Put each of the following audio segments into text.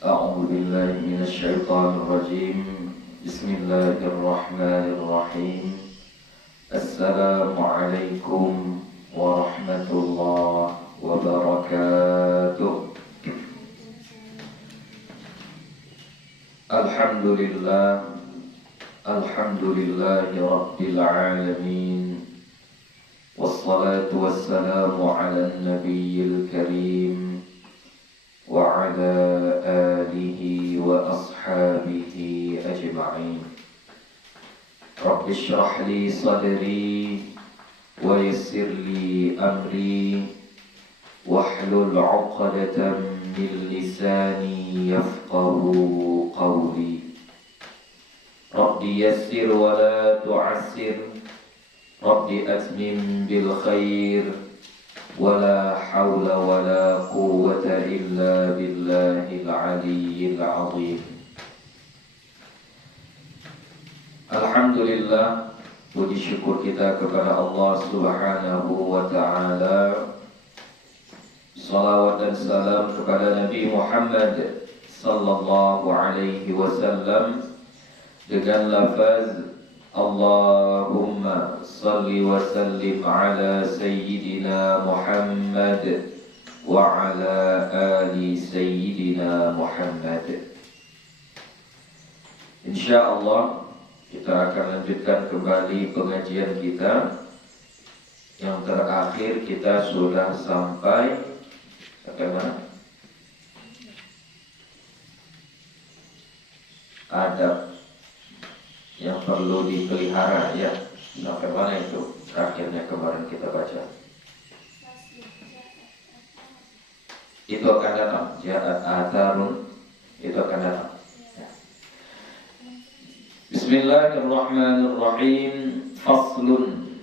أعوذ بالله من الشيطان الرجيم. بسم الله الرحمن الرحيم. السلام عليكم ورحمة الله وبركاته. الحمد لله رب العالمين، والصلاة والسلام على النبي الكريم وعلى آله وأصحابه أجمعين. رب اشرح لي صدري ويسر لي أمري واحلل عقدة من لساني يفقه قولي. رب يسر ولا تعسر، رب أتمم بالخير، ولا حول ولا قوة إلا بالله العلي العظيم. Alhamdulillah, puji syukur kita kepada Allah Subhanahu wa ta'ala. Salawat dan salam kepada Nabi Muhammad sallallahu alaihi wasallam dengan lafaz Allahumma salli wa sallim ala Sayyidina Muhammad wa ala ali Sayyidina Muhammad. InsyaAllah kita akan lanjutkan kembali pengajian kita. Yang terakhir kita sudah sampai mana? Adab yang perlu dipelihara, ya. Sampai mana itu? Akhirnya kemarin kita baca. Itu akan datang. Ja'at atharun. Itu akan datang. Bismillahirrahmanirrahim. Faslun.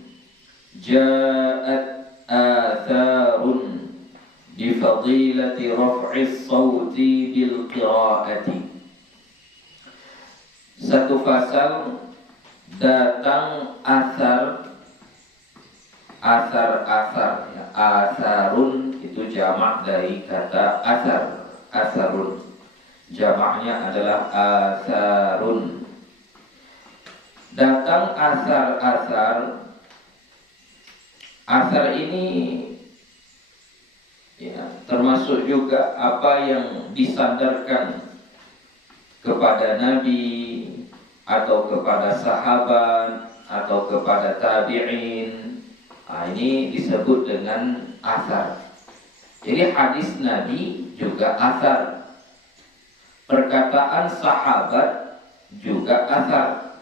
Ja'at atharun bifadilati raf'is sawti bil qira'ati. Satu fasal, datang asar ya. Asarun itu jamak dari kata asar. Asarun jamaknya adalah asarun. Datang asar. Asar ini ya, termasuk juga apa yang disandarkan kepada Nabi atau kepada sahabat atau kepada tabi'in. Ini disebut dengan asar. Jadi hadis Nabi juga asar. Perkataan sahabat juga asar.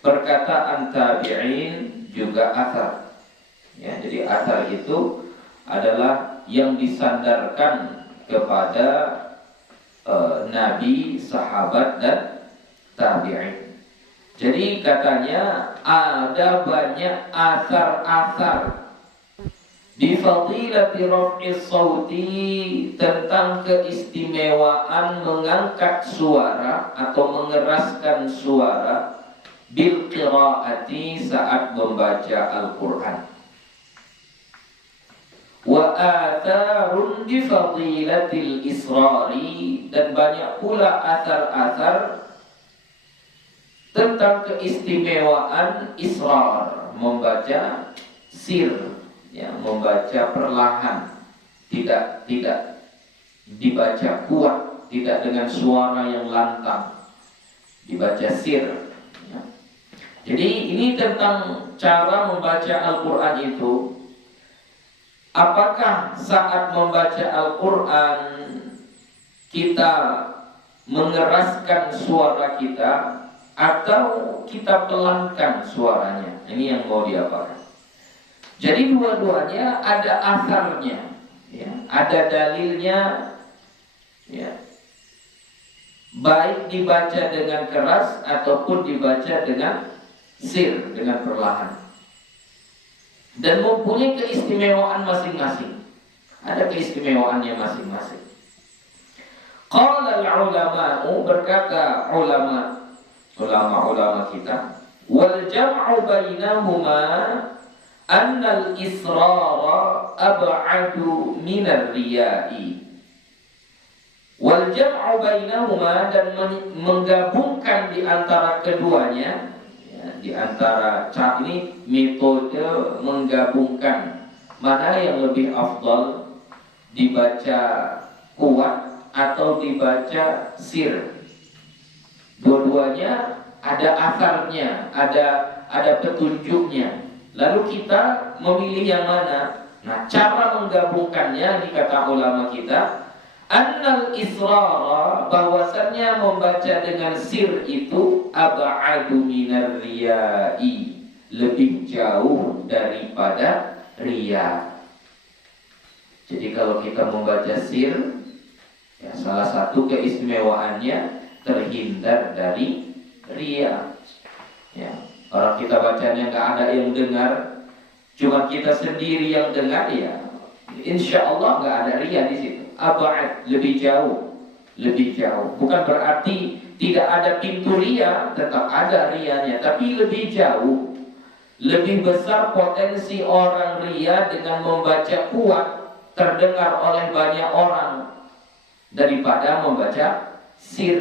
Perkataan tabi'in juga asar. Ya, jadi asar itu adalah yang disandarkan kepada Nabi, sahabat dan tabi'in. Jadi katanya ada banyak asar-asar di fadilati raf'is sauti, tentang keistimewaan mengangkat suara atau mengeraskan suara bil qiraati saat membaca Al-Quran. Wa atharun bi fadilatil israri, dan banyak pula asar-asar tentang keistimewaan israr, membaca sir, ya, membaca perlahan, tidak dibaca kuat, tidak dengan suara yang lantang, dibaca sir. Ya. Jadi ini tentang cara membaca Al-Quran itu. Apakah saat membaca Al-Quran kita mengeraskan suara kita atau kita pelankan suaranya? Ini yang mau diapakan. Jadi dua-duanya ada asarnya, ya, ada dalilnya, ya. Baik dibaca dengan keras ataupun dibaca dengan sir, dengan perlahan. Dan mempunyai keistimewaan masing-masing. Ada keistimewaannya masing-masing. Qala al-ulama'u, berkata ulama kita, wal jam'u bainahuma anna al-israra ab'adu min ar-riya'i. Wal jam'u bainahuma, dan menggabungkan di antara keduanya, ya, di antara cara ini metode menggabungkan mana yang lebih afdal, dibaca kuat atau dibaca sir. Dua-duanya ada asarnya, ada petunjuknya. Lalu kita memilih yang mana? Nah, cara menggabungkannya, dikata ulama kita, annal israra, bahwasannya membaca dengan sir itu ab'adu minar riya'i, lebih jauh daripada riya. Jadi kalau kita membaca sir, ya, salah satu keistimewaannya terhindar dari riya. Ya, orang kita bacanya nggak ada yang dengar, cuma kita sendiri yang dengar, ya, insya Allah nggak ada riya di situ. Ab'ad, lebih jauh, lebih jauh. Bukan berarti tidak ada pintu riya, tetap ada riyanya, tapi lebih jauh. Lebih besar potensi orang riya dengan membaca kuat, terdengar oleh banyak orang, daripada membaca sir.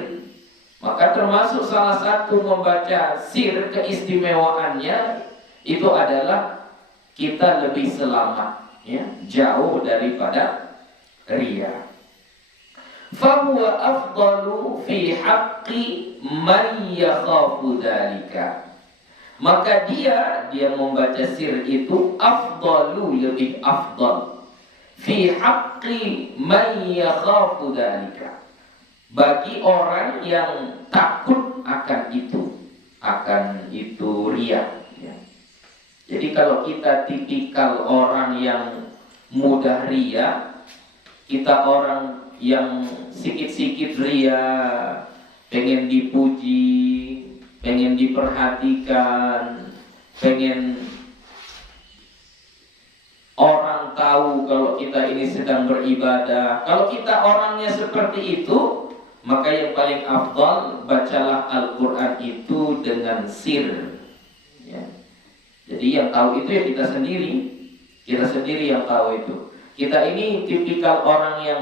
Maka termasuk salah satu membaca sir, keistimewaannya itu adalah kita lebih selamat, ya, jauh daripada riya. Fahuwa afdalu fi haqqi man yakhafu dzalika. Maka dia membaca sir itu afdalu, lebih afdal, fi haqqi man yakhafu dzalika, bagi orang yang takut akan itu riya, ya. Jadi kalau kita tipikal orang yang mudah riya, kita orang yang sikit-sikit riya, pengen dipuji, pengen diperhatikan, pengen orang tahu kalau kita ini sedang beribadah. Kalau kita orangnya seperti itu, maka yang paling afdal, bacalah Al-Quran itu dengan sir, ya. Jadi yang tahu itu ya kita sendiri yang tahu itu. Kita ini tipikal orang yang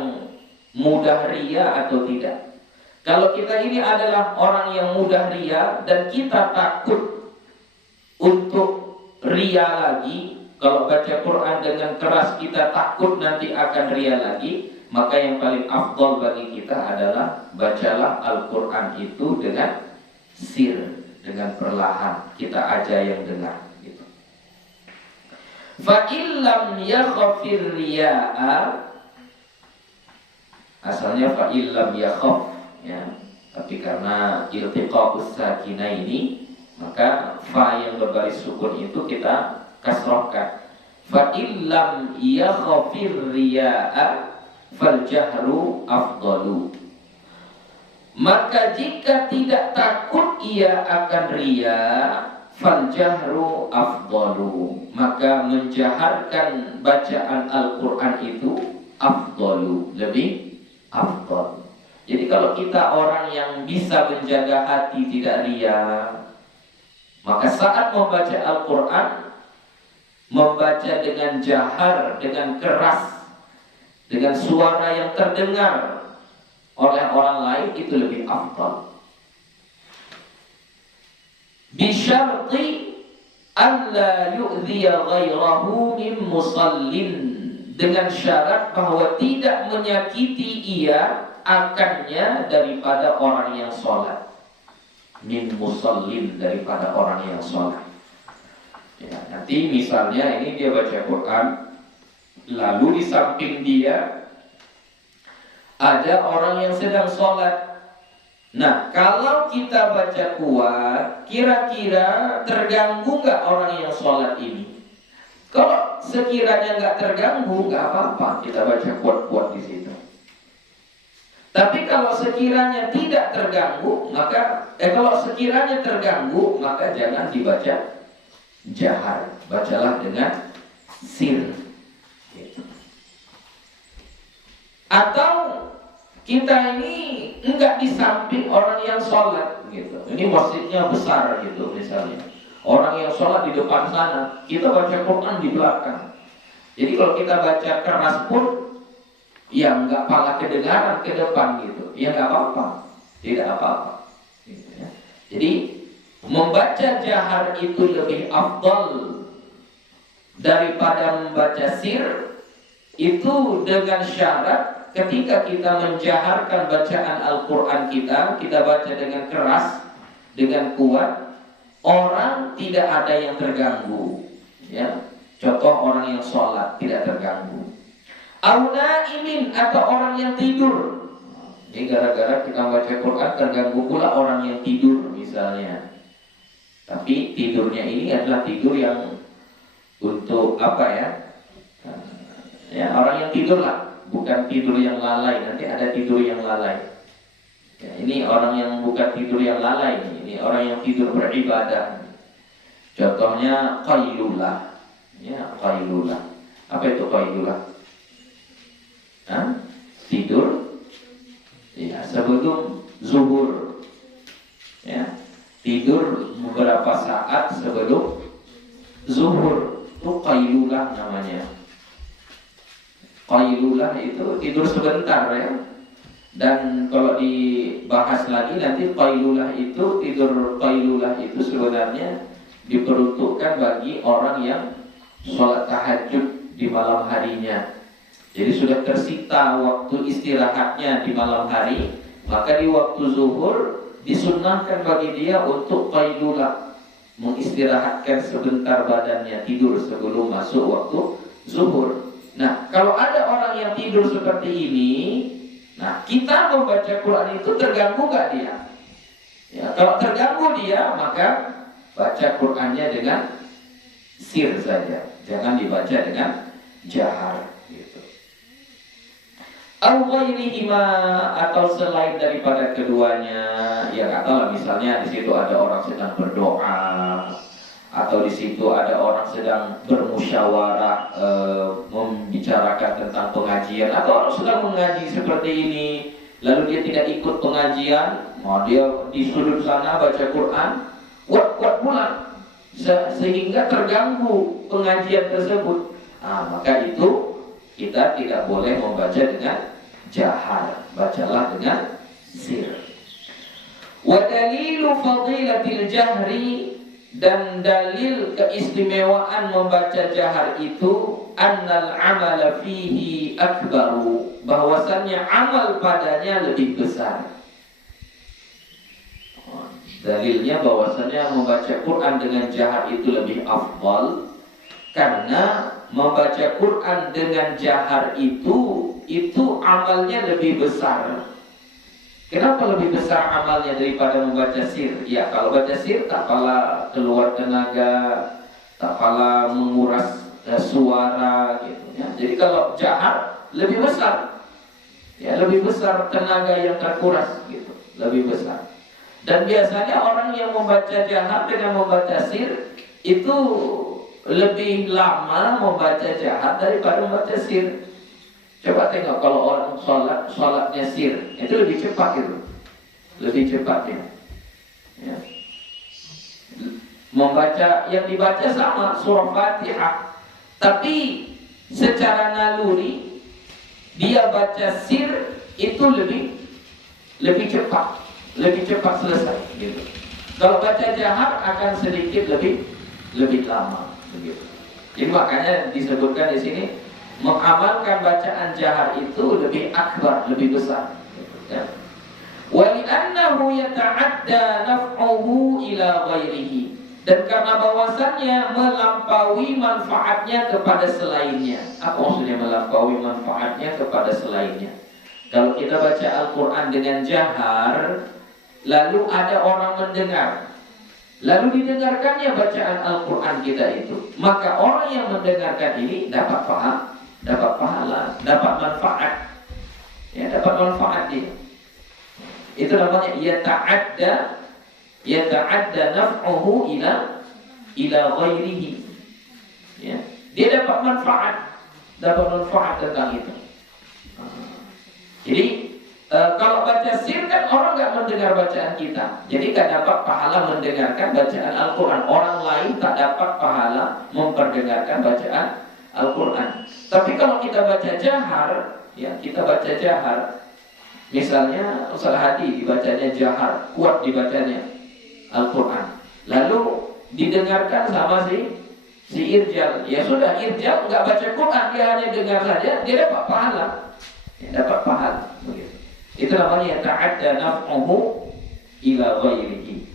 mudah riya atau tidak. Kalau kita ini adalah orang yang mudah riya dan kita takut untuk riya lagi, kalau baca Quran dengan keras kita takut nanti akan riya lagi, maka yang paling afdal bagi kita adalah bacalah Al-Quran itu dengan sir, dengan perlahan, kita aja yang dengar, gitu. Fa illam yakhafir riya'a, asalnya fa illam yakhaf, ya, tapi karena iltiqa'us sakinaini, maka fa yang berbaris sukun itu kita kasrohkan. Fa illam yakhafir riya'a fal jahru afdalu. Maka jika tidak takut ia akan riya, fal jahru afdalu, maka menjaharkan bacaan Al-Quran itu afdalu, lebih afdal. Jadi kalau kita orang yang bisa menjaga hati tidak riya, maka saat membaca Al-Quran, membaca dengan jahar, dengan keras, dengan suara yang terdengar oleh orang lain, itu lebih afdal. Bisyarti alla yu'dhiya ghairahu min musallin, dengan syarat bahwa tidak menyakiti ia akannya daripada orang yang sholat. Min musallin, daripada orang yang sholat, ya. Nanti misalnya ini dia baca Quran, lalu di samping dia ada orang yang sedang sholat. Nah, kalau kita baca kuat, kira-kira terganggu nggak orang yang sholat ini? Kalau sekiranya nggak terganggu, nggak apa-apa kita baca kuat-kuat di situ. Tapi kalau sekiranya tidak terganggu, maka kalau sekiranya terganggu, maka jangan dibaca jahar, bacalah dengan sir. Atau kita ini enggak di samping orang yang sholat, gitu. Ini masjidnya besar, gitu, misalnya. Orang yang sholat di depan sana, kita baca Quran di belakang. Jadi kalau kita baca keras pun yang nggak pala kedengaran ke depan gitu, ya nggak apa-apa, tidak apa-apa. Gitu ya. Jadi membaca jahar itu lebih afdal daripada membaca sir, itu dengan syarat ketika kita menjaharkan bacaan Al-Quran kita baca dengan keras, dengan kuat, orang tidak ada yang terganggu. Ya, contoh orang yang sholat tidak terganggu. Aunaimin atau orang yang tidur. Ini gara-gara kita baca Quran terganggu pula orang yang tidur misalnya. Tapi tidurnya ini adalah tidur yang untuk apa ya? Ya, orang yang tidur lah, bukan tidur yang lalai. Nanti ada tidur yang lalai. Ya, ini orang yang bukan tidur yang lalai. Ini orang yang tidur beribadah. Contohnya qailulah. Ya, qailulah. Apa itu qailulah? Tidur ya sebelum zuhur. Ya, tidur beberapa saat sebelum zuhur. Itu qailulah namanya. Qailulah itu tidur sebentar ya. Dan kalau dibahas lagi nanti qailulah itu, tidur qailulah itu sebenarnya diperuntukkan bagi orang yang sholat tahajud di malam harinya. Jadi sudah tersita waktu istirahatnya di malam hari, maka di waktu zuhur disunnahkan bagi dia untuk qailulah, mengistirahatkan sebentar badannya, tidur sebelum masuk waktu zuhur. Nah, kalau ada orang yang tidur seperti ini, nah kita membaca Quran itu terganggu gak dia? Ya, kalau terganggu dia, maka baca Qurannya dengan sir saja, jangan dibaca dengan jahar. Gitu. Atau selain daripada keduanya, ya nggak tahu lah, misalnya di situ ada orang sedang berdoa, atau di situ ada orang sedang bermusyawarah membicarakan tentang pengajian, atau orang sedang mengaji seperti ini, lalu dia tidak ikut pengajian, dia di sudut sana baca Quran, kuat-kuat pula, sehingga terganggu pengajian tersebut. Maka itu kita tidak boleh membaca dengan jahar, bacalah dengan sir. Wa dalilu fadilatil jahri, dan dalil keistimewaan membaca jahar itu annal amala fihi akbaru, bahwasannya amal padanya lebih besar. Dalilnya bahwasannya membaca Quran dengan jahar itu lebih afdal, karena membaca Quran dengan jahar itu amalnya lebih besar. Kenapa lebih besar amalnya daripada membaca sir? Ya, kalau baca sir tak pala keluar tenaga, tak pala menguras suara gitu ya. Jadi kalau jahar lebih besar. Ya, lebih besar tenaga yang terkuras gitu, lebih besar. Dan biasanya orang yang membaca jahar dengan membaca sir itu lebih lama membaca jahar daripada membaca sir. Coba tengok kalau orang sholatnya sir, itu lebih cepat gitu, lebih cepat ya. Membaca yang dibaca sama surah Fatihah, tapi secara naluri dia baca sir itu lebih cepat selesai gitu. Kalau baca jahar akan sedikit lebih lama begitu. Jadi makanya disebutkan di sini mengamalkan bacaan jahar itu lebih akbar, lebih besar. Ya. Wa li'annahu yata'adda naf'uhu ila ghairihi, dan karena bahwasannya melampaui manfaatnya kepada selainnya. Apa maksudnya melampaui manfaatnya kepada selainnya? Kalau kita baca Al-Quran dengan jahar, lalu ada orang mendengar, lalu didengarkannya bacaan Al-Quran kita itu, maka orang yang mendengarkan ini dapat paham, dapat pahala, dapat manfaat. Ya, dapat manfaat dia. Itu namanya yata'adda naf'uhu ila ghairihi. Ya, dia dapat manfaat tentang itu. Jadi kalau baca sir kan orang nggak mendengar bacaan kita, jadi nggak dapat pahala mendengarkan bacaan Al-Quran. Orang lain tak dapat pahala memperdengarkan bacaan Al-Quran. Tapi kalau kita baca jahar, ya kita baca jahar. Misalnya Ustaz Hadi dibacanya jahar, kuat dibacanya Al-Quran. Lalu didengarkan sama si Irjal. Ya sudah, Irjal nggak baca Quran, dia hanya dengar saja, dia dapat pahala. Ya, dapat pahala. Begitu. Itu namanya ta'adda naf'uhu ila ghairihi.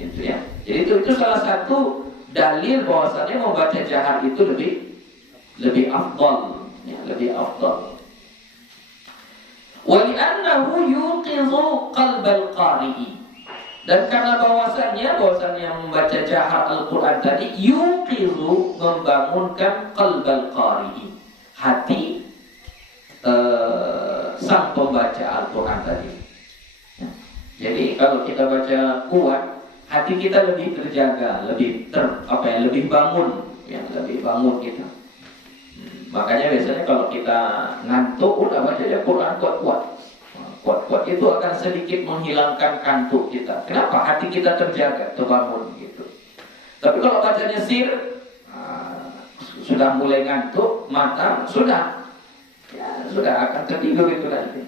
Itu ya. Jadi itu salah satu dalil bahwasanya membaca jahar itu lebih afdal, ya, lebih afdal. Wa li'annahu yuqidhu qalbal qari'i. Dan karena bahwasanya membaca jahar Al-Quran tadi yuqidhu, membangunkan qalbal qari'i, hati sang pembaca Al-Quran tadi. Ya. Jadi kalau kita baca kuat, hati kita lebih terjaga, lebih bangun, ya, lebih bangun kita. Makanya biasanya kalau kita ngantuk, udah baca aja Quran kuat-kuat itu akan sedikit menghilangkan kantuk kita. Kenapa? Hati kita terjaga, terbangun gitu. Tapi kalau bacanya sir, sudah mulai ngantuk, mata sudah akan tertidur itu nanti.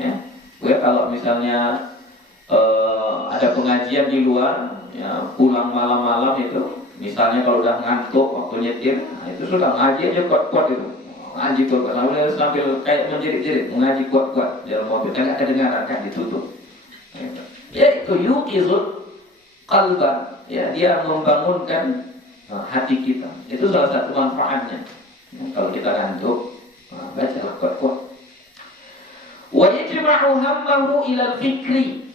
Ya. Gue kalau misalnya ada pengajian di luar, ya, pulang malam-malam itu. Misalnya kalau udah ngantuk waktu nyetir, itu sudah ngaji aja kuat-kuat itu. Ngaji kuat-kuat, sambil kayak menjerit-jerit, mengaji kuat-kuat dalam mobil, nggak kedengaran kan, ditutup. Ya itu yuqizul qalban, ya, dia membangunkan hati kita. Itu salah satu manfaatnya. Ya, kalau kita ngantuk, bacalah kuat-kuat. Wa yajma'u hammahu ilal fikri,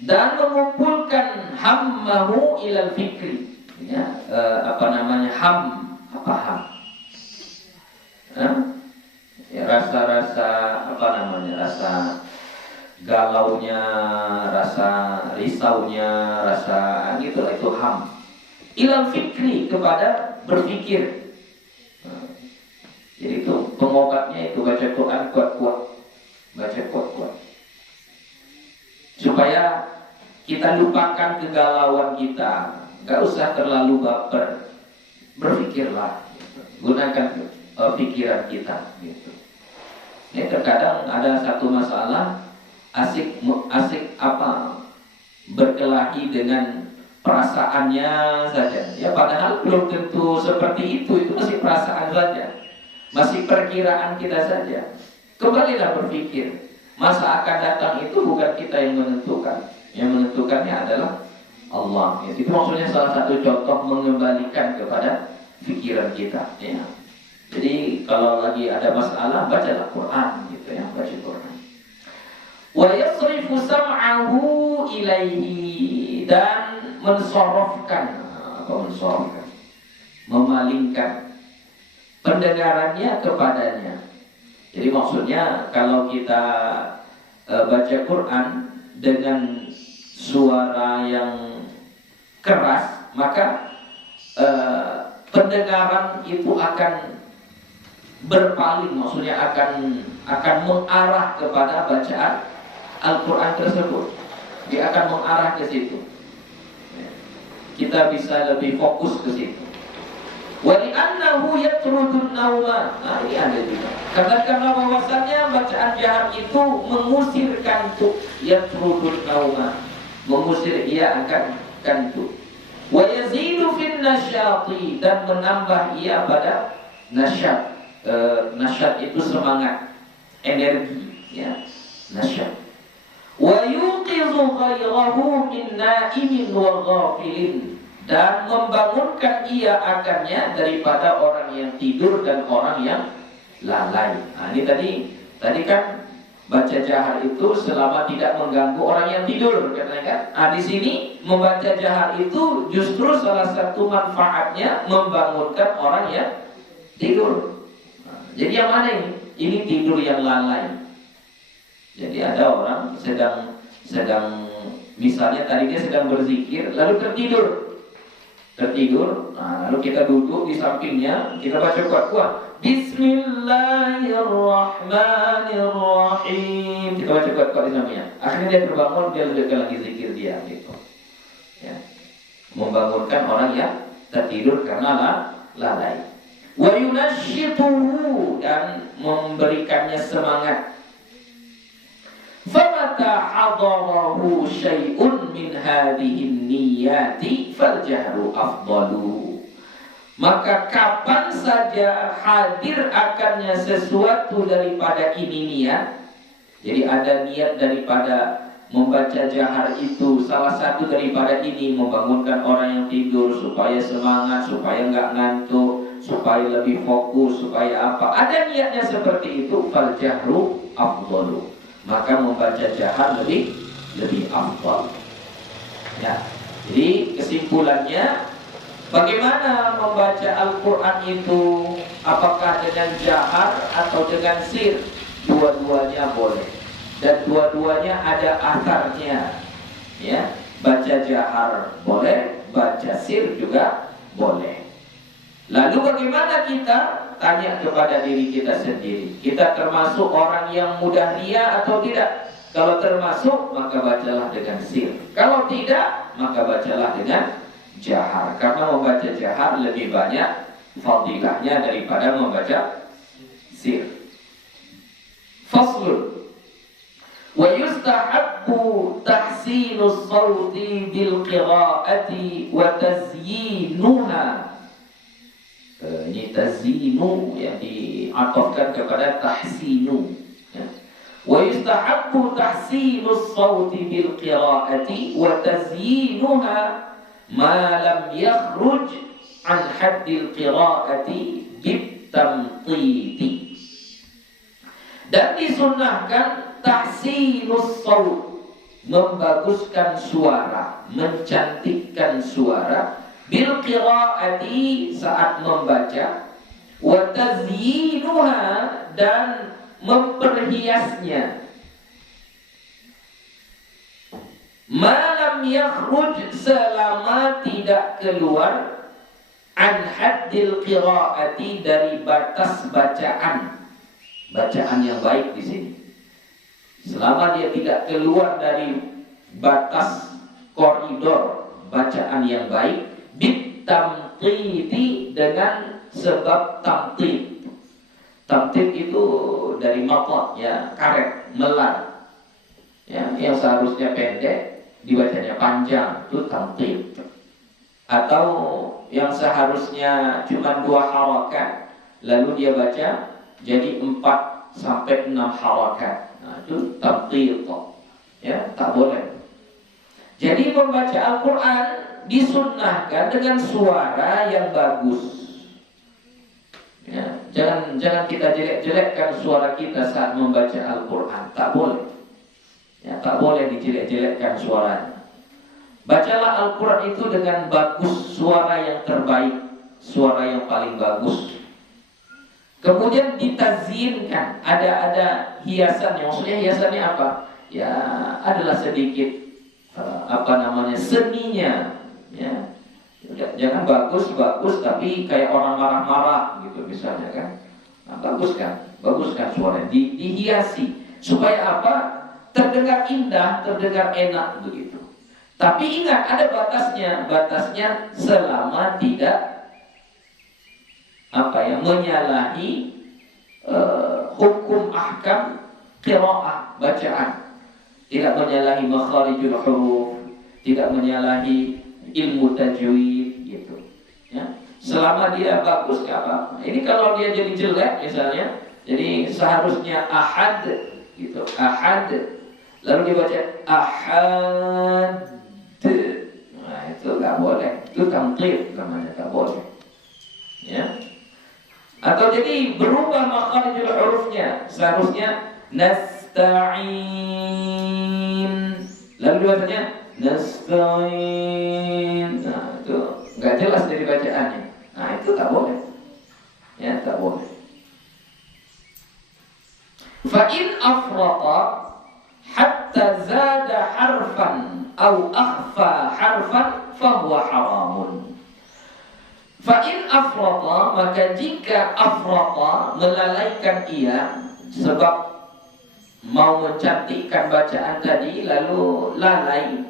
dan mengumpulkan hammahu ilal fikri. Ya, ham, apa ham? Ya, rasa-rasa rasa galaunya, rasa risaunya, rasa gitu, itu ham. Ilal fikri, kepada berpikir. Jadi itu pengobatnya itu baca Quran kuat-kuat, baca kuat-kuat, supaya kita lupakan kegalauan kita. Gak usah terlalu baper, berpikirlah, gitu. Gunakan pikiran kita, gitu. Ini terkadang ada satu masalah, asik berkelahi dengan perasaannya saja. Ya, padahal belum tentu seperti itu masih perasaan saja, masih perkiraan kita saja. Kembalilah berpikir, masa akan datang itu bukan kita yang menentukan, yang menentukannya adalah Allah. Ya, itu maksudnya salah satu contoh mengembalikan kepada pikiran kita. Ya. Jadi kalau lagi ada masalah, bacalah Quran, gitu ya, baca Quran. Wa yasrifu sam'ahu ilaihi, dan mensorofkan, memalingkan pendengarannya kepadanya. Jadi maksudnya kalau kita baca Quran dengan suara yang keras, maka pendengaran itu akan berpaling, maksudnya akan mengarah kepada bacaan Al-Quran tersebut. Dia akan mengarah ke situ. Kita bisa lebih fokus ke situ. Wa li'annahu yatrudun nauma. Nah, ini ada juga. Karena bahwasannya bacaan jahar itu mengusir kantuk, yatrudun nauma, mengusir ia akan kantuk. Wa yazidu fin nasyati, dan menambah ia pada nasyat. Nasyat itu semangat, energi, ya, nasyat. Wa yuqidhu ghayrahu min na'imin wa ghafilin, dan membangunkan ia akannya daripada orang yang tidur dan orang yang lalai. Nah, ini tadi kan baca jahar itu selama tidak mengganggu orang yang tidur, katanya kan. Nah, di sini membaca jahar itu justru salah satu manfaatnya membangunkan orang yang tidur. Nah, jadi yang mana ini? Ini tidur yang lalai. Jadi ada orang sedang misalnya tadi dia sedang berzikir lalu tertidur. Nah, lalu kita duduk di sampingnya, kita baca kuat-kuat, Bismillahirrahmanirrahim. Kita baca kuat-kuat di sampingnya. Akhirnya dia terbangun, dia lanjutkan lagi zikir dia, gitu. Ya. Membangunkan orang yang tertidur karena lalai. wa yunashituhu, dan memberikannya semangat. Famata hadarahu syai'un min hadhihi niyyati faljahru afdalu. Maka kapan saja hadir akannya sesuatu daripada ini niat, jadi ada niat daripada membaca jahar itu, salah satu daripada ini membangunkan orang yang tidur supaya semangat, supaya nggak ngantuk, supaya lebih fokus, supaya apa, ada niatnya seperti itu, faljahru afdalu, maka membaca jahar lebih afdal. Ya, jadi kesimpulannya, bagaimana membaca Al-Quran itu, apakah dengan jahar atau dengan sir? Dua-duanya boleh, dan dua-duanya ada asarnya. Ya, baca jahar boleh, baca sir juga boleh. Lalu bagaimana kita? Tanya kepada diri kita sendiri. Kita termasuk orang yang mudah ria atau tidak? Kalau termasuk, maka bacalah dengan sir. Kalau tidak, maka bacalah dengan jahar. Karena membaca jahar lebih banyak fadilahnya daripada membaca sir. Faslun. Wa yustahabbu tahsinus sawti bil qira'ati wa tazyinuha. Ini tazinu yang diatofkan kepada tahsinu. Wa yustahabbu tahsinus sawti bil qira'ati wa tazyinuha ma lam yakhruj an haddil qira'ati bit tamtiti. Dan disunnahkan tahsinus sawt, membaguskan suara, mencantikkan suara, bil qiraati, saat membaca, wa tazyinuha, dan memperhiasnya, malam yakhruj, selama tidak keluar, an haddil qiraati, dari batas bacaan yang baik di sini. Selama dia tidak keluar dari batas koridor bacaan yang baik, bit tamtiti, dengan sebab tamtit. Tamtit itu dari matot, ya, karet, melar. Ya, yang seharusnya pendek dibacanya panjang, itu tamtit. Atau yang seharusnya cuma 2 harakat, lalu dia baca jadi 4 sampai 6 harakat. Nah, itu tamtit. Ya, tak boleh. Jadi membaca Al-Quran disunnahkan dengan suara yang bagus. Ya, jangan kita jelek-jelekkan suara kita saat membaca Al-Quran. Tak boleh. Ya, tak boleh dijelek-jelekkan suaranya. Bacalah Al-Quran itu dengan bagus, suara yang terbaik, suara yang paling bagus. Kemudian ditazinkan, ada hiasannya. Maksudnya hiasannya apa? Ya, adalah sedikit seninya, ya. Jangan bagus tapi kayak orang marah-marah gitu misalnya kan. Nah, baguskan suaranya, dihiasi supaya apa? Terdengar indah, terdengar enak begitu. Tapi ingat, ada batasnya selama tidak menyalahi hukum ahkam qiraah, bacaan. Tidak menyalahi makharijul huruf, tidak menyalahi ilmu tajwid gitu. Ya. Selama dia bagus, gak apa-apa. Ini kalau dia jadi jelek misalnya, jadi seharusnya ahad gitu, ahad, lalu dia baca ahad. Nah, itu gak boleh. Itu tamtid namanya, gak boleh. Ya. Atau jadi berubah makharijul hurufnya, seharusnya nasta'in, lalu dibacanya nasta'in. Nah, itu nggak jelas dari bacaannya. Nah, itu tak boleh. Ya, tak boleh. Fa in afrata hatta zada harfan au akhfa harfan fahuwa haramun. Fa in afrata, maka jika afrata, melalaikan ia, sebab mau mencantikkan bacaan tadi lalu lalai,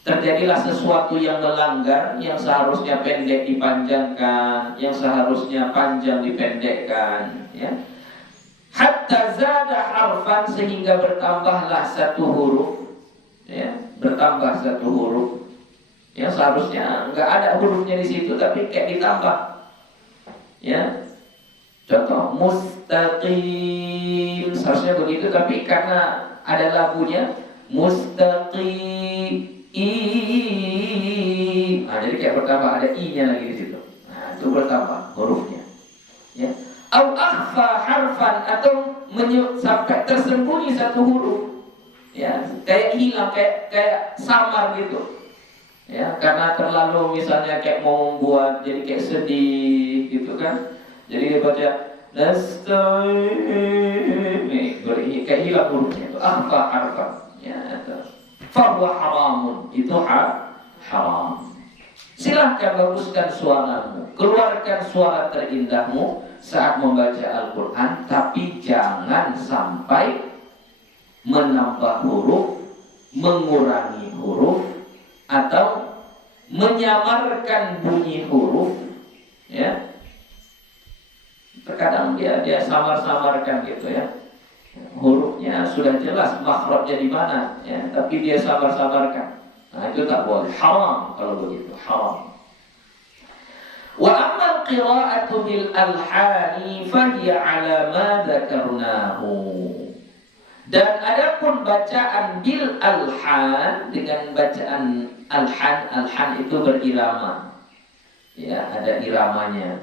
terjadilah sesuatu yang melanggar, yang seharusnya pendek dipanjangkan, yang seharusnya panjang dipendekkan, ya. Hatta zada harfan, sehingga bertambahlah satu huruf, ya, bertambah satu huruf. Ya, seharusnya nggak ada hurufnya di situ, tapi kayak ditambah. Ya, contoh mustaqim, seharusnya begitu, tapi karena ada lagunya mustaqim. Nah, jadi kayak bertambah, ada i-nya lagi di situ. Nah, itu bertambah hurufnya. Ya. Au akhfa harfan, atau sampai tersembunyi satu huruf. Ya, kayak hilang, kayak samar gitu. Ya, karena terlalu misalnya kayak mau membuat jadi kayak sedih gitu kan. Jadi dia baca nasta'in, kayak hilang hurufnya itu. Akhfa harfan. Ya, itu. Fahuwa haramun, itu haram. Silahkan baguskan suaramu, keluarkan suara terindahmu saat membaca Al-Quran, tapi jangan sampai menambah huruf, mengurangi huruf, atau menyamarkan bunyi huruf. Ya, terkadang dia samar-samarkan gitu ya. Hurufnya sudah jelas makhrajnya di mana, ya, tapi dia samar-samarkan. Nah, itu tak boleh, haram kalau begitu, haram. Wa amma qira'atu bil alhani fahiya ala ma dzakarnahu. Dan adapun bacaan bil alhan, dengan bacaan alhan itu berirama. Ya, ada iramanya.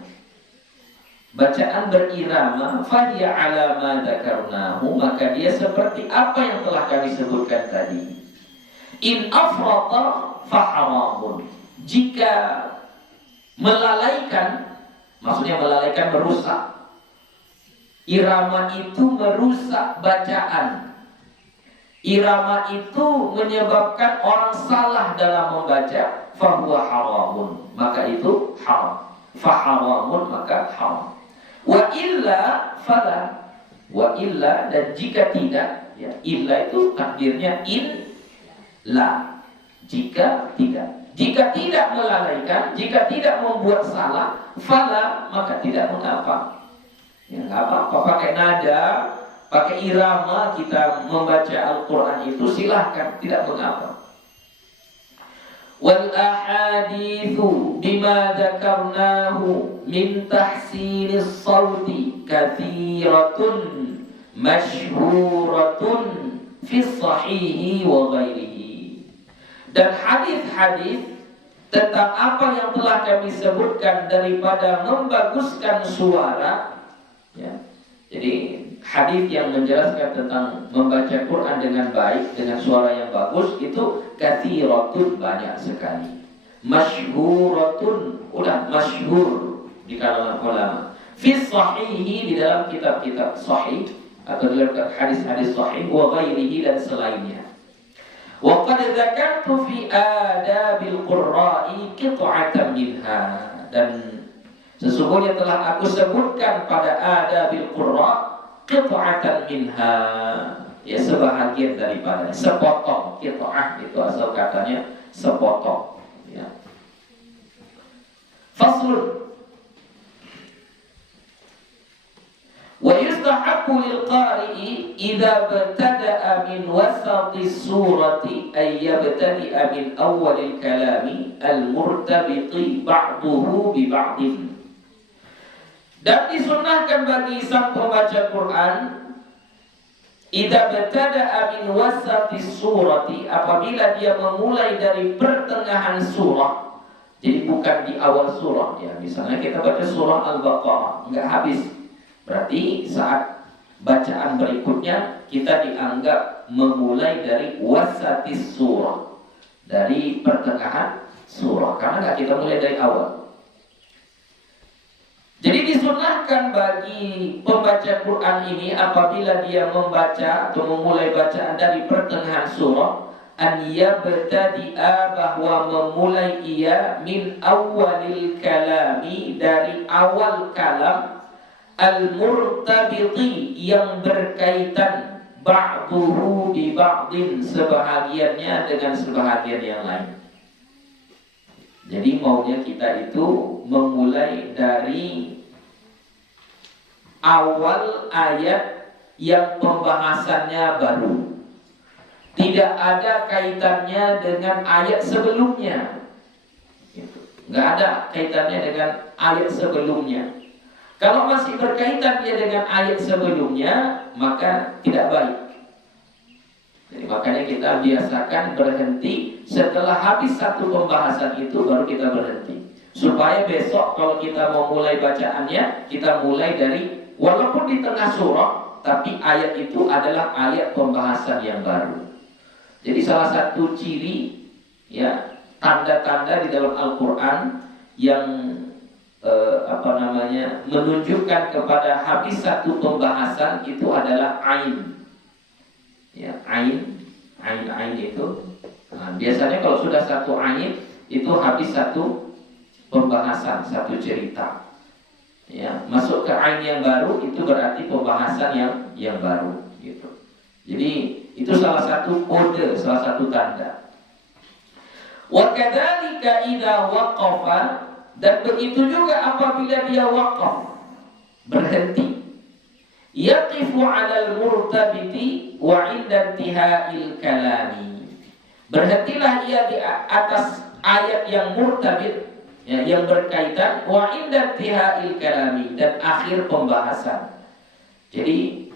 Bacaan berirama, fahiya ala ma dzakarnahu, maka dia seperti apa yang telah kami sebutkan tadi. In afrata faharamun, jika melalaikan, maksudnya melalaikan merusak. Irama itu merusak bacaan. Irama itu menyebabkan orang salah dalam membaca, fahuwa haramun, maka itu haram. Faharamun, maka haram. Wa illa fala, wa illa, dan jika tidak, ya, illa itu takdirnya in la, jika tidak melalaikan, jika tidak membuat salah, fala, maka tidak mengapa. Ya, nggak apa-apa pakai nada, pakai irama kita membaca Al-Quran itu silahkan, tidak mengapa. Wal ahadithu bima dzakarnahu min tahsinis sauti kathiratun masyhuratun fi sahihi wa ghairihi. Dan hadis-hadis tentang apa yang telah kami sebutkan daripada membaguskan suara, ya. Jadi hadis yang menjelaskan tentang membaca Quran dengan baik, dengan suara yang bagus, itu kathiratun, banyak sekali. Masyhuratun, udah masyhur di kalangan ulama. Fi sahihi, di dalam kitab-kitab sahih atau dalam hadis-hadis sahih, wa ghairihi, dan selainnya. Wa qad dzakartu fi adabil qurra'i qit'atan minha, dan sesungguhnya telah aku sebutkan pada adabil qurra qit'atan minha, ya, sebahagian daripada, sepotong. Qit'ah itu asal katanya sepotong, ya. Faslun. Wa yustahabbu lil qari'i idza btada'a min wasati surati ay yabtadi'a min awwalil kalami al-murtabiqi ba'duhu bi ba'din. Dan disunnahkan bagi sang pembaca Quran, idza btada'a min wasati surati, apabila dia memulai dari pertengahan surah. Jadi bukan di awal surah, ya. Misalnya kita baca surah Al-Baqarah, enggak habis. Berarti saat bacaan berikutnya kita dianggap memulai dari wasatis surah, dari pertengahan surah, karena nggak kita mulai dari awal. Jadi disunahkan bagi pembaca Quran ini apabila dia membaca atau memulai bacaan dari pertengahan surah, an yabtadi'a, bahwa memulai ia min awwalil kalami, dari awal kalam, al-murtabiti, yang berkaitan, ba'duhu bi ba'din, sebahagiannya dengan sebahagian yang lain. Jadi maunya kita itu memulai dari awal ayat yang pembahasannya baru, tidak ada kaitannya dengan ayat sebelumnya. Nggak ada kaitannya dengan ayat sebelumnya. Kalau masih berkaitan dia dengan ayat sebelumnya, maka tidak baik. Jadi makanya kita biasakan berhenti setelah habis satu pembahasan itu, baru kita berhenti. Supaya besok kalau kita mau mulai bacaannya, kita mulai dari, walaupun di tengah surah, tapi ayat itu adalah ayat pembahasan yang baru. Jadi salah satu ciri, ya, tanda-tanda di dalam Al-Quran yang menunjukkan kepada habis satu pembahasan itu adalah ain. Ya, ain itu. Nah, biasanya kalau sudah satu ain itu habis satu pembahasan, satu cerita. Ya, masuk ke ain yang baru itu berarti pembahasan yang baru. Gitu. Jadi itu salah satu kode, salah satu tanda. Wa kadzalika idza waqafa, dan begitu juga apabila dia waqaf, berhenti. Yaqifu 'alal murtabiti wa 'inda intiha'il kalami. Berhentilah ia di atas ayat yang murtabit, ya, yang berkaitan, wa 'inda intiha'il kalami, dan akhir pembahasan. Jadi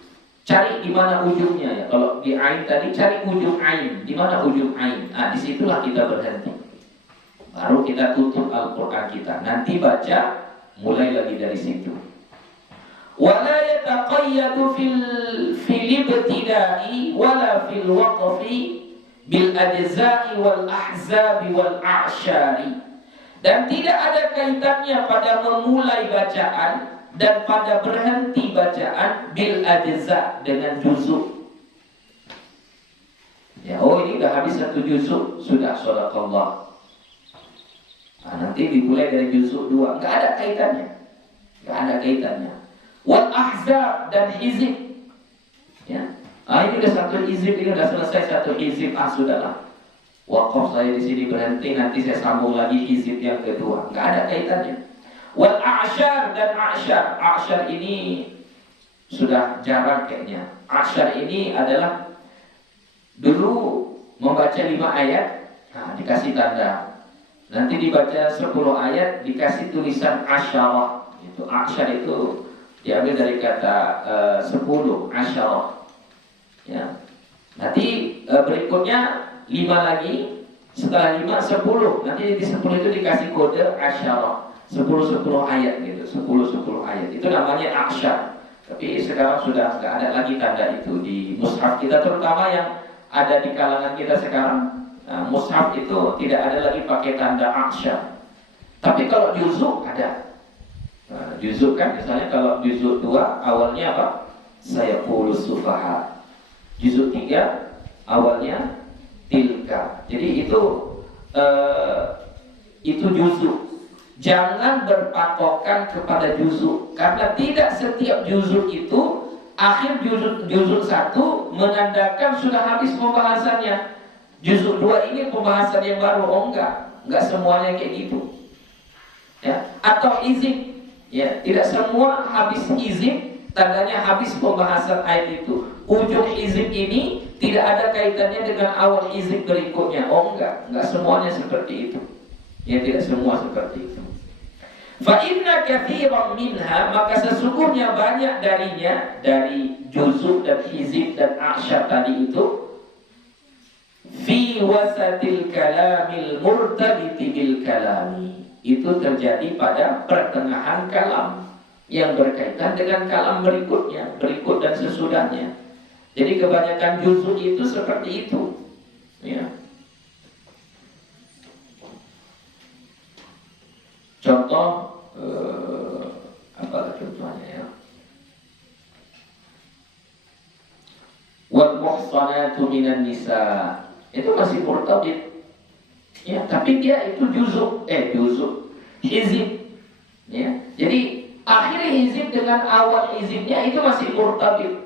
cari di mana ujungnya, ya. Kalau di ain tadi cari ujung ain, di mana ujung ain. Nah, disitulah kita berhenti. Baru kita tutup Al-Quran kita. Nanti baca mulai lagi dari situ. Wala yataqayyadu fil ibtida'i wala fil waqfi bil ajza'i wal ahzabi wal a'syari. Dan tidak ada kaitannya pada memulai bacaan dan pada berhenti bacaan bil ajza, dengan juzuk. Ya, oh ini udah habis satu juzuk, sudah shadaqallah. Nah, nanti dimulai dari juzuk 2, nggak ada kaitannya, nggak ada kaitannya. Wal ahzab, dan hizib, ya. Ini udah satu hizib, ini udah selesai satu hizib, sudahlah. Waqaf saya di sini berhenti, nanti saya sambung lagi hizib yang kedua, nggak ada kaitannya. Wal a'syar, dan a'syar ini sudah jarang kayaknya. A'syar ini adalah dulu membaca 5 ayat, nah, dikasih tanda. Nanti dibaca 10 ayat dikasih tulisan asyarah. Itu asyar itu diambil dari kata 10, asyarah. Ya. Nanti berikutnya 5 lagi, setelah 5 10. Nanti di 10 itu dikasih kode asyarah. 10 ayat gitu, 10 ayat. Itu namanya asyar. Tapi sekarang sudah nggak ada lagi tanda itu di mushaf kita, terutama yang ada di kalangan kita sekarang. Nah, mushaf itu tidak ada lagi pakai tanda asyar. Tapi kalau juzuk ada. Nah, juzuk kan, misalnya kalau juzuk 2 awalnya apa? Saya qulus sufaha. Juzuk 3 awalnya tilka. Jadi itu juzuk. Jangan berpatokan kepada juzuk, karena tidak setiap juzuk itu akhir juzuk 1 menandakan sudah habis pembahasannya. Juzuk 2 ini pembahasan yang baru. Oh enggak semuanya kayak gitu. Ya, atau izib, ya, tidak semua habis izib tandanya habis pembahasan ayat itu. Ujung izib ini tidak ada kaitannya dengan awal izib berikutnya. Oh enggak semuanya seperti itu. Ya, tidak semua seperti itu. Fa inna katsiran minha, maka sesungguhnya banyak darinya, dari juzuk dan hizib dan a'syar tadi itu, fi wasatil kalamil murtabiti bil kalami, itu terjadi pada pertengahan kalam yang berkaitan dengan kalam berikutnya, berikut dan sesudahnya. Jadi kebanyakan juzuk itu seperti itu, ya. Contoh apa contohnya, ya? Wal muhsanatu minan nisa, itu masih murtabit, ya, tapi dia itu juzuk hizib, ya. Jadi akhir hizib dengan awal hizibnya itu masih murtabit.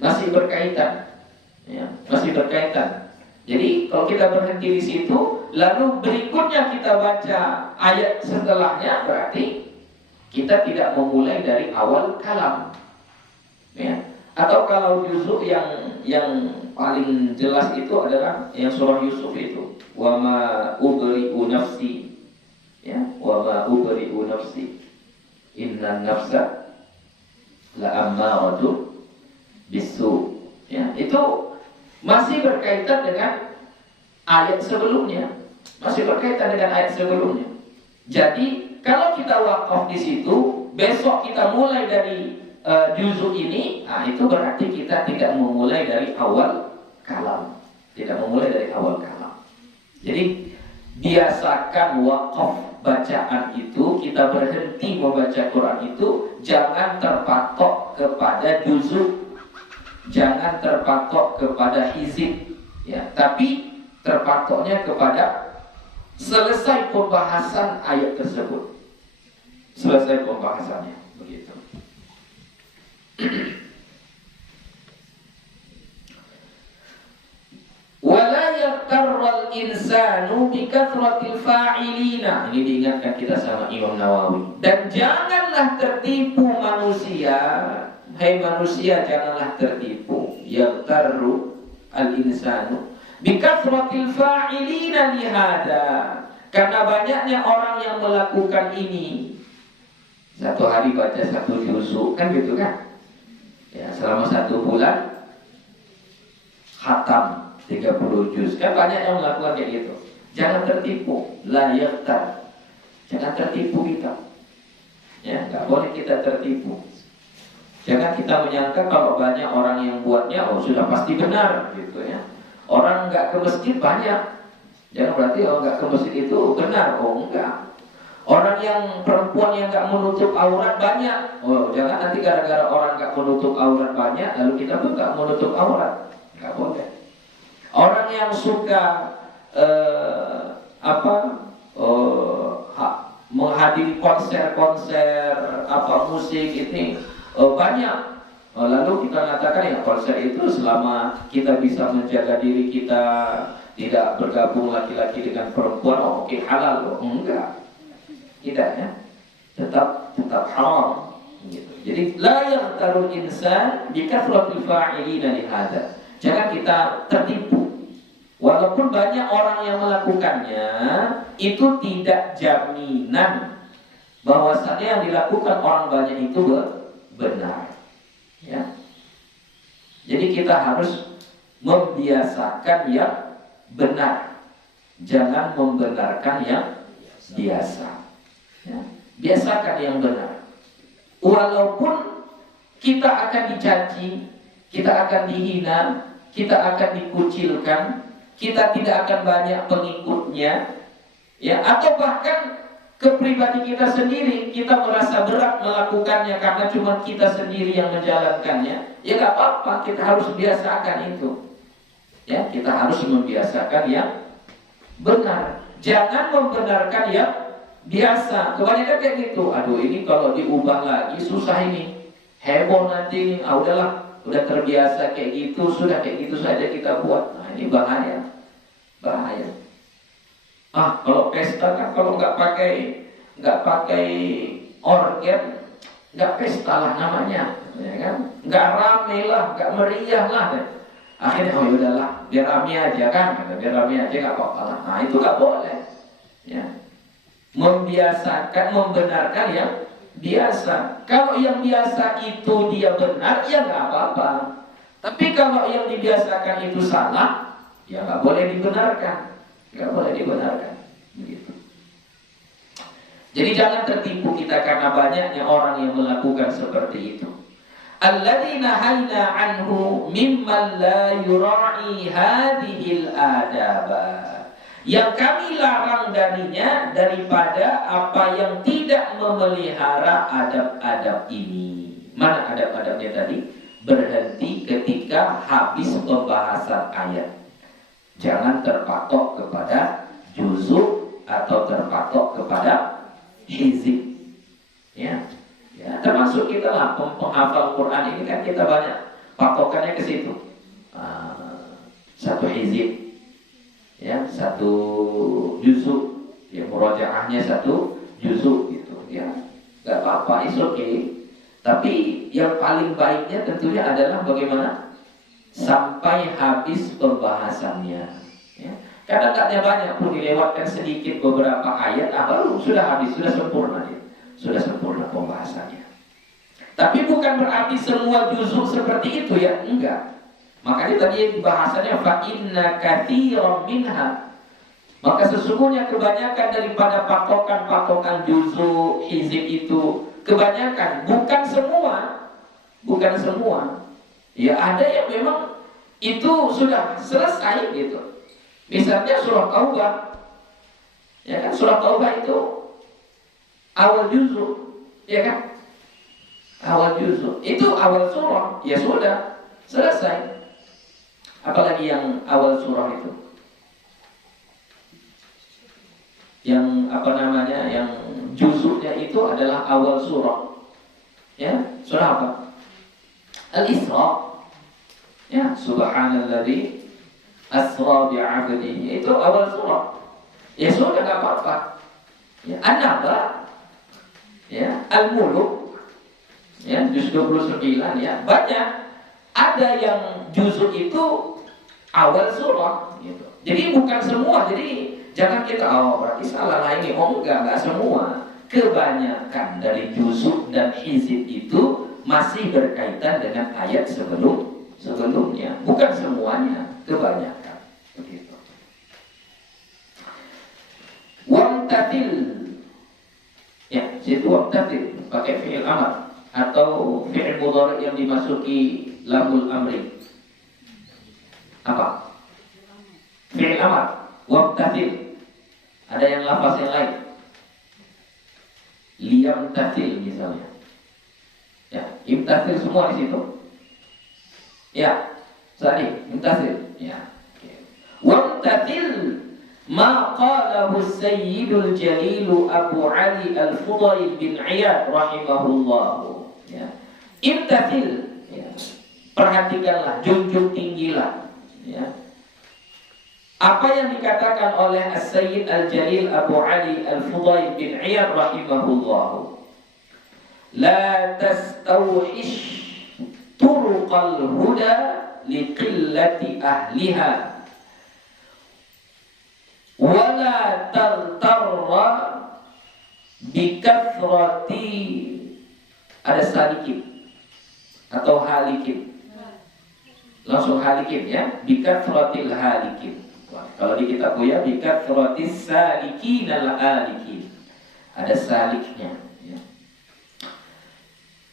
Masih berkaitan, ya, masih berkaitan. Jadi kalau kita berhenti di situ, lalu berikutnya kita baca ayat setelahnya, berarti kita tidak memulai dari awal kalam, ya. Atau kalau juzuk yang paling jelas itu adalah yang surah Yusuf itu, wa ma ubri'u nafsi, ya, wa ma ubri'u nafsi, inna nafsa la ammaratu bisu, ya. Itu masih berkaitan dengan ayat sebelumnya, masih berkaitan dengan ayat sebelumnya. Jadi kalau kita wakaf di situ, besok kita mulai dari juzuk ini, nah itu berarti kita tidak memulai dari awal kalam, tidak memulai dari awal kalam. Jadi biasakan wakaf bacaan itu, kita berhenti membaca Quran itu, jangan terpatok kepada juzuk, jangan terpatok kepada hizib, ya, tapi terpatoknya kepada selesai pembahasan ayat tersebut, selesai pembahasannya, begitu. Wala yaqtarral insanu bikathratil fa'ilina. Ini diingatkan kita sama Imam Nawawi. Dan janganlah tertipu manusia, hai manusia, janganlah tertipu. Yaqtarru al-insanu bikathratil fa'ilina lihada. Karena banyaknya orang yang melakukan ini. Satu hari baca satu juzuk, kan gitu kan? Ya, selama 1 bulan khatam 30 juz. Kan banyak yang melakukan kayak gitu. Jangan tertipu, la yaqtar. Jangan tertipu kita. Ya, enggak boleh kita tertipu. Jangan kita menyangka kalau banyak orang yang buatnya, oh sudah pasti benar gitu ya. Orang enggak ke masjid banyak. Jangan berarti oh enggak ke masjid itu benar. Oh enggak. Orang yang perempuan yang enggak menutup aurat banyak. Oh, jangan nanti gara-gara orang enggak menutup aurat banyak lalu kita pun enggak menutup aurat. Enggak boleh. Orang yang suka menghadiri konser-konser musik ini banyak. Lalu kita katakan ya konser itu selama kita bisa menjaga diri kita, tidak bergabung laki-laki dengan perempuan, oke, halal. Enggak. Tidak, ya. Tetap haram gitu. Jadi la yaqtarul insan bikathratil fa'ilina lihada. Jangan kita tertipu. Walaupun banyak orang yang melakukannya, itu tidak jaminan bahwasanya yang dilakukan orang banyak itu benar. Ya. Jadi kita harus membiasakan yang benar. Jangan membenarkan yang biasa. Ya, biasakan yang benar. Walaupun kita akan dicaci, kita akan dihina, kita akan dikucilkan, kita tidak akan banyak pengikutnya, ya, atau bahkan kepribadi kita sendiri kita merasa berat melakukannya karena cuma kita sendiri yang menjalankannya, ya nggak apa-apa, kita harus biasakan itu. Ya, kita harus membiasakan yang benar. Jangan membenarkan yang biasa. Kebanyakan kayak gitu. Aduh, ini kalau diubah lagi susah ini. Heboh nanti ini. Udahlah, udah terbiasa kayak gitu, sudah kayak gitu saja kita buat. Nah, ini bahaya. Bahaya. Kalau pesta kan kalau nggak pakai organ, nggak pesta lah namanya, ya kan? Nggak rame lah, nggak meriah lah. Akhirnya udahlah, biar rame aja kan? Biar rame aja nggak apa-apa lah. Nah, itu nggak boleh. Ya. Membiasakan, membenarkan yang biasa. Kalau yang biasa itu dia benar, ya nggak apa-apa. Tapi kalau yang dibiasakan itu salah, ya nggak boleh dibenarkan, nggak boleh dibenarkan. Begitu. Jadi jangan tertipu kita karena banyaknya orang yang melakukan seperti itu. Alladzina hayna anhu mimman la yura'i hadhil adaba. Yang kami larang darinya daripada apa yang tidak memelihara adab-adab ini. Mana adab-adabnya tadi? Berhenti ketika habis pembahasan ayat. Jangan terpatok kepada juzuk atau terpatok kepada hizib. Ya, termasuk kita lah penghafal Quran ini kan kita banyak patokannya ke situ. Satu hizib, ya, satu juzuk, ya, murojaahnya satu juzuk gitu, ya, nggak apa-apa, it's okay. Tapi yang paling baiknya tentunya adalah bagaimana sampai habis pembahasannya, ya. Kadang kadang banyak pun dilewatkan sedikit beberapa ayat, baru sudah habis, sudah sempurna, ya. Sudah sempurna pembahasannya. Tapi bukan berarti semua juzuk seperti itu, ya, enggak. Makanya tadi bahasannya fa inna katsiran minha, maka sesungguhnya kebanyakan daripada patokan-patokan juzuk hizib itu, kebanyakan, bukan semua. Ya, ada yang memang itu sudah selesai gitu. Misalnya surah Taubah, ya kan, surah Taubah itu awal juzuk, ya kan, awal juzuk itu awal surah, ya sudah selesai. Apalagi yang awal surah itu, yang apa namanya, yang juzuknya itu adalah awal surah, ya, surah apa? Al-Isra, ya, subhanalladzi asra bi'abdihi, itu awal surah, ya sudah, nggak apa-apa, ya. An-Naba, ya, Al-Muluk, ya, juz 29, ya, banyak. Ada yang juzuk itu awal surah gitu. Jadi bukan semua. Jadi jangan kita berarti salah lah ini. Enggak semua. Kebanyakan dari juzuk dan hizib itu masih berkaitan dengan ayat sebelumnya. Bukan semuanya, kebanyakan. Begitu. Wamtathil, ya, situ wamtathil pakai fi'il amar atau fi'il mudhari yang dimasuki lamul amri. Apa? Fi'il amar, wamtathil. Ada yang lafaz yang lain. Liyamtathil misalnya. Ya, imtathil semua di situ. Ya, sorry, imtathil. Ya. Wamtathil ma qalahu Sayyidul Jalil Abu Ali Al-Fudail bin Iyad rahimahullah. Ya. Imtathil, ya. Perhatikanlah, junjung tinggilah, ya, apa yang dikatakan oleh As-Sayyid Al-Jalil Abu Ali Al-Fudail bin Iyad rahimahullah. La tastawhish turuqal huda liqillati ahliha wala tartarra bikathrati, ada salikin atau halikin, langsung halikin, ya, bikathratil halikin. Kalau di kitab Buya bikathratis salikin al-halikin, ada saliknya, ya.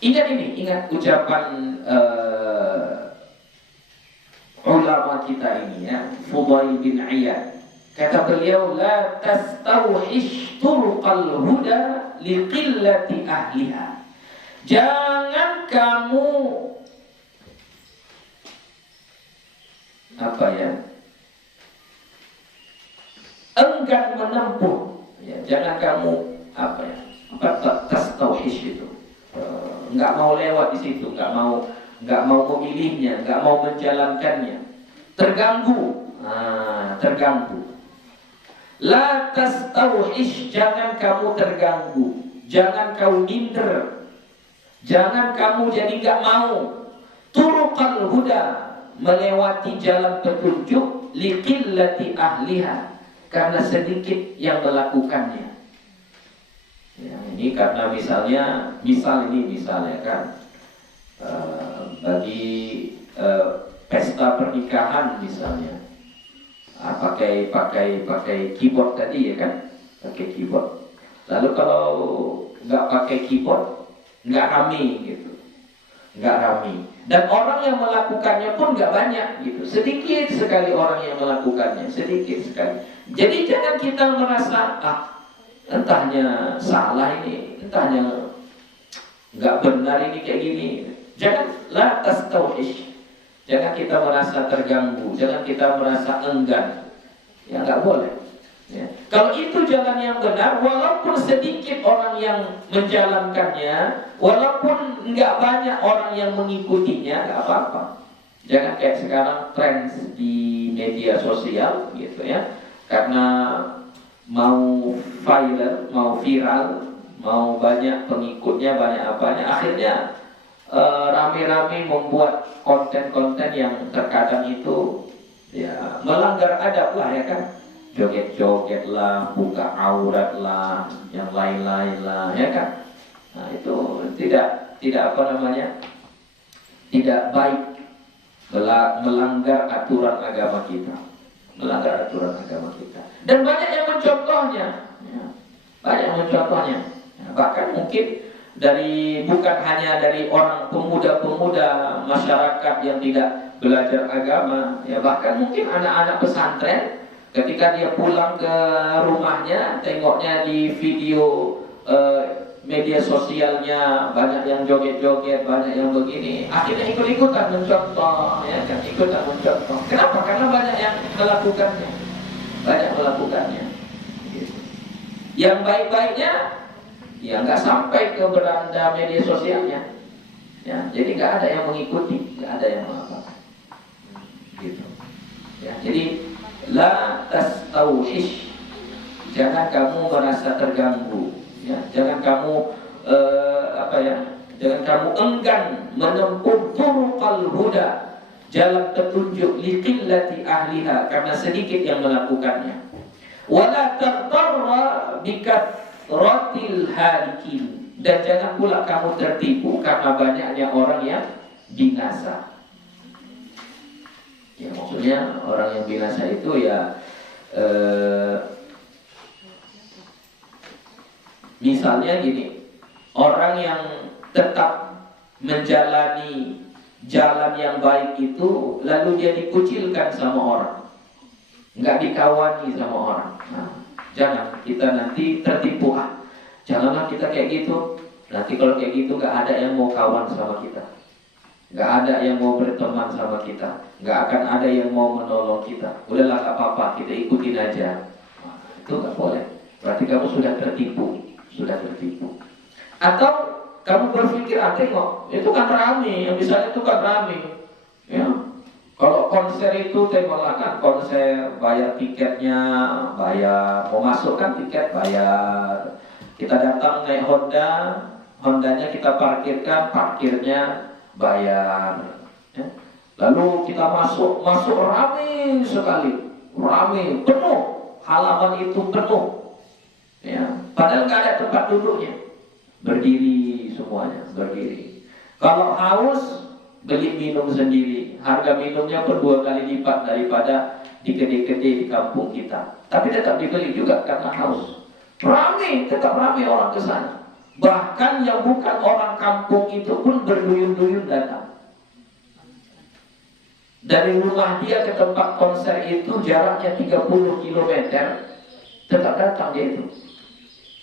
Ingat ucapan ulama kita ini, ya, Fudail bin Iyad. Kata beliau, la tastawhish turuqal huda liqillati ahliha. Jangan kamu enggan menempuh, ya, jangan kamu tastawhish itu, nggak mau lewat di situ, nggak mau memilihnya, nggak mau menjalankannya, terganggu. La tastawhish, jangan kamu terganggu, jangan kamu minder, jangan kamu jadi nggak mau. Turuqal huda, melewati jalan petunjuk, liqillati ahliha, karena sedikit yang melakukannya. Ya, ini karena misalnya kan, bagi pesta pernikahan misalnya, pakai keyboard tadi, ya kan, pakai keyboard. Lalu kalau nggak pakai keyboard, nggak rame gitu, nggak rame. Dan orang yang melakukannya pun nggak banyak gitu, sedikit sekali orang yang melakukannya, sedikit sekali. Jadi jangan kita merasa entahnya salah ini, entahnya nggak benar ini kayak gini. Jangan, la tastawhish. Jangan kita merasa terganggu, jangan kita merasa enggan. Ya nggak boleh. Ya. Kalau itu jalan yang benar, walaupun sedikit orang yang menjalankannya, walaupun nggak banyak orang yang mengikutinya, nggak apa-apa. Jangan kayak sekarang tren di media sosial gitu ya, karena mau viral, mau banyak pengikutnya, banyak apanya, akhirnya rame-rame membuat konten-konten yang terkadang itu ya melanggar adab lah ya kan. Joget-joget lah, buka aurat lah, yang lain-lain lah, ya kan? Nah itu tidak apa namanya, tidak baik, melanggar aturan agama kita, melanggar aturan agama kita. Dan banyak yang mencontohnya, ya, banyak yang mencontohnya. Ya, bahkan mungkin bukan hanya dari orang pemuda-pemuda masyarakat yang tidak belajar agama, ya bahkan mungkin anak-anak pesantren. Ketika dia pulang ke rumahnya, tengoknya di video media sosialnya banyak yang joget-joget, banyak yang begini, akhirnya ikut-ikutan mencontoh, ya kan, ikutan mencontoh. Kenapa? Karena banyak yang melakukannya, banyak melakukannya. Yang baik-baiknya, ya nggak sampai ke beranda media sosialnya, ya, jadi nggak ada yang mengikuti, nggak ada yang apa-apa, gitu. Ya, jadi la tastauhish, jangan kamu merasa terganggu, ya. Jangan kamu jangan kamu enggan menempuh turuqal huda, jalan petunjuk liqillati ahliha, karena sedikit yang melakukannya. Wala tartarra bikathratil halikin, dan jangan pula kamu tertipu karena banyaknya orang yang binasa. Ya maksudnya orang yang binasa itu ya misalnya gini, orang yang tetap menjalani jalan yang baik itu lalu dia dikucilkan sama orang, nggak dikawani sama orang. Nah, jangan kita nanti tertipu, janganlah kita kayak gitu. Nanti kalau kayak gitu nggak ada yang mau kawan sama kita, nggak ada yang mau berteman sama kita, nggak akan ada yang mau menolong kita. Udahlah nggak apa-apa, kita ikutin aja. Nah, itu nggak boleh. Berarti kamu sudah tertipu, sudah tertipu. Atau kamu berpikir, tengok, itu kan rame, yang misalnya itu kan rame, ya. Kalau konser itu tengoklah kan, konser bayar tiketnya, bayar, mau masuk kan tiket bayar. Kita datang naik Hondanya kita parkirkan, parkirnya bayar, ya. Lalu kita masuk rame sekali, rame, penuh, halaman itu penuh, ya. Padahal nggak ada tempat duduknya, berdiri semuanya, berdiri. Kalau haus, beli minum sendiri, harga minumnya pun 2 kali lipat daripada di kedai-kedai di kampung kita. Tapi tetap dibeli juga karena haus. Rame, tetap rame orang ke sana. Bahkan yang bukan orang kampung itu pun berduyun-duyun datang. Dari rumah dia ke tempat konser itu jaraknya 30 km, tetap datang dia itu,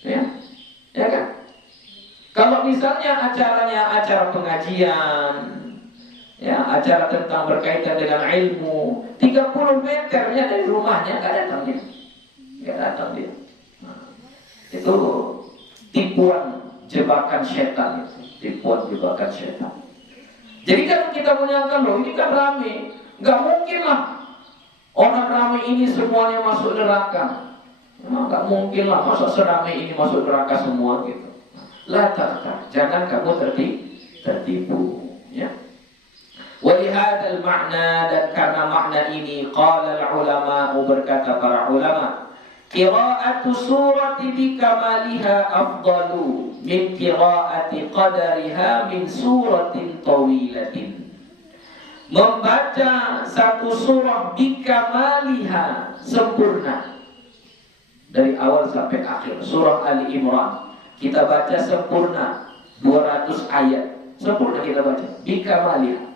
ya, ya kan? Kalau misalnya acaranya acara pengajian, ya, acara tentang berkaitan dengan ilmu, 30 meternya dari rumahnya nggak datang dia, nggak datang dia. Nah, itu tipuan jebakan setan, tipuan jebakan setan. Jadi kan kita menyangka, loh ini kan rame, nggak mungkin lah orang rame ini semuanya masuk neraka. Nah, nggak mungkin lah masa serame ini masuk neraka semua gitu. Jangan kamu tertipu, ya. Walihadzal makna, dan karena makna ini qala al-ulama, berkata para ulama, qira'atu surati bikamaliha afdalu min qira'ati qadariha min suratin tawilatin. Membaca satu surah bikamaliha, sempurna dari awal sampai akhir, surah Ali Imran kita baca sempurna 200 ayat, sempurna kita baca bikamaliha,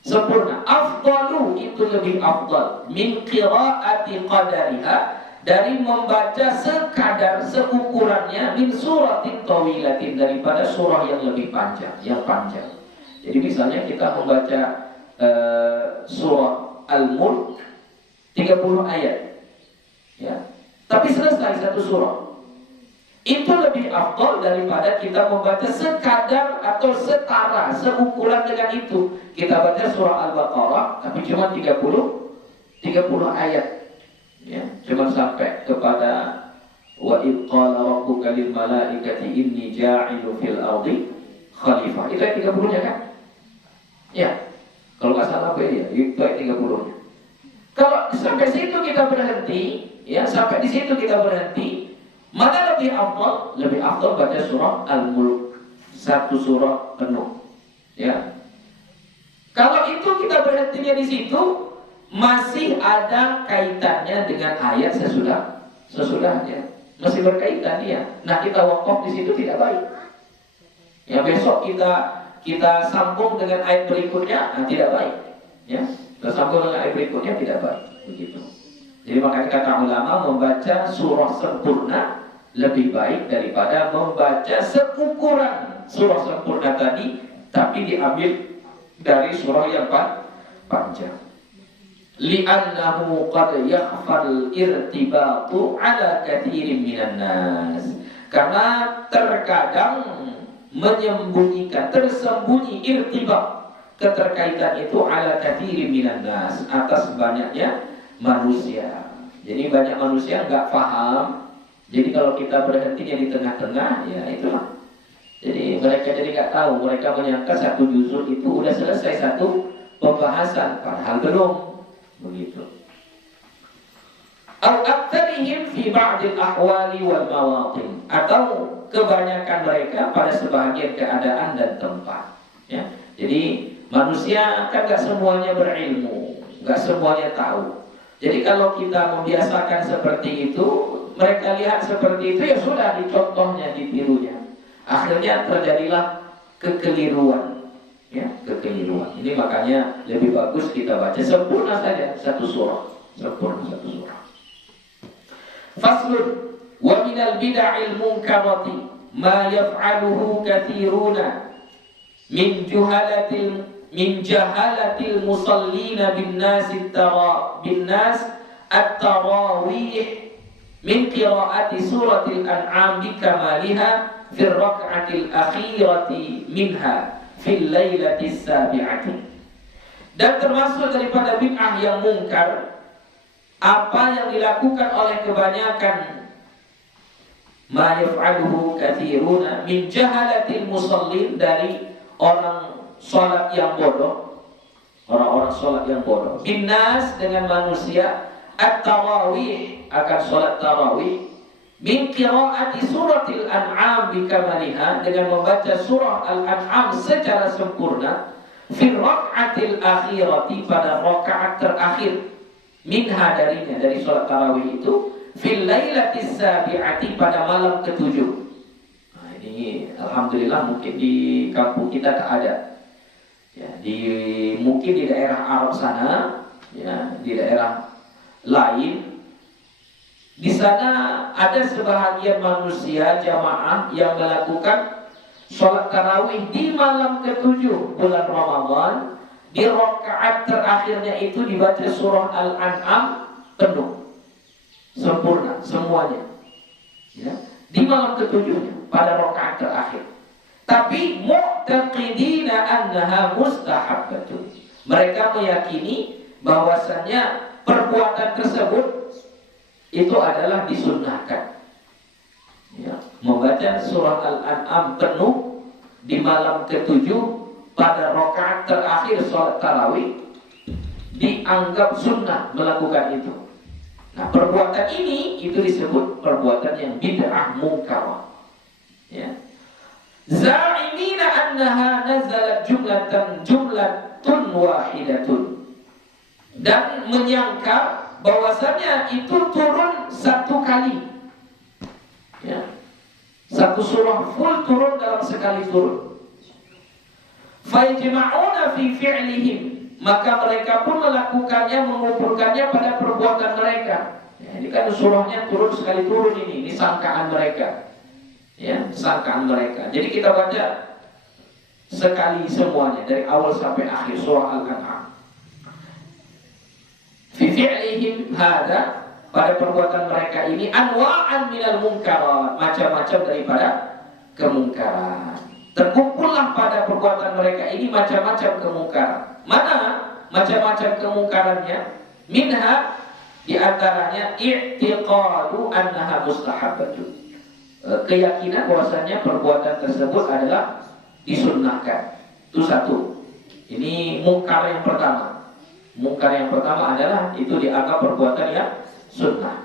sempurna. Afdalu, itu lebih afdal, min qira'ati qadariha, dari membaca sekadar seukurannya, min suratin tawilatin, daripada surah yang lebih panjang, yang panjang. Jadi misalnya kita membaca surah Al-Mulk 30 ayat, ya. tapi selesai satu surah. Itu lebih afdal daripada kita membaca sekadar atau setara, seukuran dengan itu. Kita baca surah Al-Baqarah, tapi cuma 30 ayat. Ya, cuma sampai kepada wa id qala rabbuka lil malaikati inni ja'ilu fil ardi khalifah. Itu ayat 30-nya kan? Ya. Kalau nggak salah apa ya? Itu ayat 30-nya. Kalau sampai situ kita berhenti, ya, sampai di situ kita berhenti, mana lebih afdal? Lebih afdal baca surah Al-Mulk, satu surah penuh. Ya. Kalau itu kita berhentinya di situ, masih ada kaitannya dengan ayat sesudahnya. Masih berkaitan dia. Nah, kita wakaf di situ tidak baik. Ya, besok kita sambung dengan ayat berikutnya, tidak baik. Ya, kita sambung dengan ayat berikutnya tidak baik. Begitu. Jadi makanya kata ulama, membaca surah sempurna lebih baik daripada membaca seukuran surah sempurna tadi, tapi diambil dari surah yang panjang. Li'annahu qad yakhfal irtibatu ala katsirin minan nas. Karena terkadang menyembunyikan, tersembunyi irtibat, keterkaitan itu ala katsirin minan nas, atas banyaknya manusia. Jadi banyak manusia enggak paham. Jadi kalau kita berhentinya di tengah-tengah, ya itulah. Jadi mereka jadi enggak tahu, mereka menyangka satu juzul itu udah selesai satu pembahasan, padahal belum. Begitu. Al-aktsarihim fi ba'dil ahwali wal mawatin, atau kebanyakan mereka pada sebagian keadaan dan tempat. Ya. Jadi manusia kan gak semuanya berilmu, gak semuanya tahu. Jadi kalau kita membiasakan seperti itu, mereka lihat seperti itu, ya sudah, dicontohnya, ditirunya. Akhirnya terjadilah kekeliruan. Ya, kekeliruan. Ini makanya lebih bagus kita baca sempurna saja satu surah, sempurna satu surah. Faslun wa minal bid'il munkarati ma yaf'aluhu katsiruna min jahalatil musallina bin nas at-tarawih min qira'ati suratil an'am bikamaliha fi rak'atil akhirati minha fil lailatis sabi'ati. Dan termasuk daripada bid'ah yang mungkar apa yang dilakukan oleh kebanyakan ma yaf'aluhu katsiruna min jahalatil musallin, dari orang salat yang bodoh, orang-orang salat yang bodoh, binnas, dengan manusia, at-tarawih, akan salat tarawih, min qira'ati suratil an'am bikamaliha, dengan membaca surah al-an'am secara sempurna, fi rak'atil akhirati, pada rakaat terakhir, minha, darinya, dari salat tarawih itu, fil lailatis sabi'ati, pada malam ke-7. Nah, ini alhamdulillah mungkin di kampung kita tak ada. Ya, mungkin di daerah Arab sana, ya, di daerah lain, di sana ada sebahagian manusia jamaah yang melakukan sholat tarawih di malam ke-7 bulan Ramadan. Di rakaat terakhirnya itu dibaca surah Al-An'am penuh, sempurna semuanya. Ya, di malam ke-7 pada rakaat terakhir. Tapi mu'taqidina annaha mustahabbatun. Mereka meyakini bahwasannya perbuatan tersebut itu adalah disunnahkan. Ya, membaca surah Al-An'am penuh di malam ke-7 pada rakaat terakhir sholat tarawih dianggap sunnah melakukan itu. Nah, perbuatan ini itu disebut perbuatan yang bid'ah mungkarah. Ya. Za'imina annaha nazalat jumlatun wahidatun, dan menyangka bahwasanya itu turun satu kali. Ya. Satu surah full turun dalam sekali turun. Fayajma'una fi fi'lihim, maka mereka pun melakukannya, mengumpulkannya pada perbuatan mereka. Ya, ini kan surahnya turun sekali turun, ini sangkaan mereka. Ya, sangkaan mereka. Jadi kita baca sekali semuanya dari awal sampai akhir surah Al-An'am. Fi fi'lihim hadza pada perbuatan mereka ini anwa'an minal munkarat, macam-macam daripada kemungkaran. Terkumpullah pada perbuatan mereka ini macam-macam kemungkaran. Mana macam-macam kemungkarannya? Minha, di antaranya i'tiqadu annaha mustahabbatun. Keyakinan bahwasanya perbuatan tersebut adalah disunnahkan. Itu satu. Ini mungkar yang pertama. Mungkar yang pertama adalah itu dianggap perbuatan yang sunnah.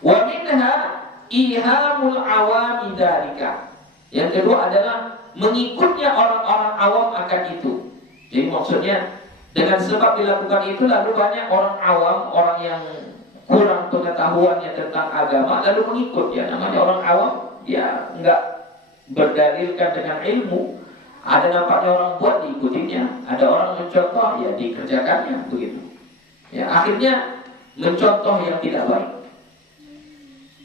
Wa minha ihamul awami dzalika. Yang kedua adalah mengikutnya orang-orang awam akan itu. Jadi maksudnya dengan sebab dilakukan itu lalu banyak orang awam, orang yang kurang pengetahuannya tentang agama lalu mengikut. Ya namanya orang awam, ya enggak berdalilkan dengan ilmu. Ada nampaknya orang buat diikutinya, ada orang mencontoh ya dikerjakannya begitu. Ya akhirnya mencontoh yang tidak baik.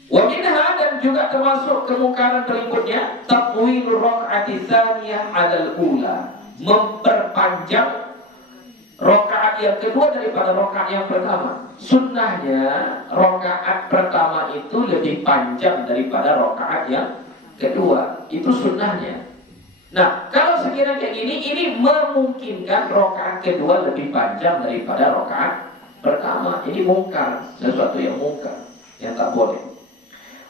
Wa minha, dan juga termasuk kemungkaran berikutnya taqwilur raq'ati tsaniyah 'alal ula, memperpanjang rakaat yang kedua daripada rakaat yang pertama. Sunnahnya rakaat pertama itu lebih panjang daripada rakaat yang kedua. Itu sunnahnya. Nah, kalau sekiranya kayak gini, ini memungkinkan rakaat kedua lebih panjang daripada rakaat pertama. Ini mungkar, sesuatu yang mungkar, yang tak boleh.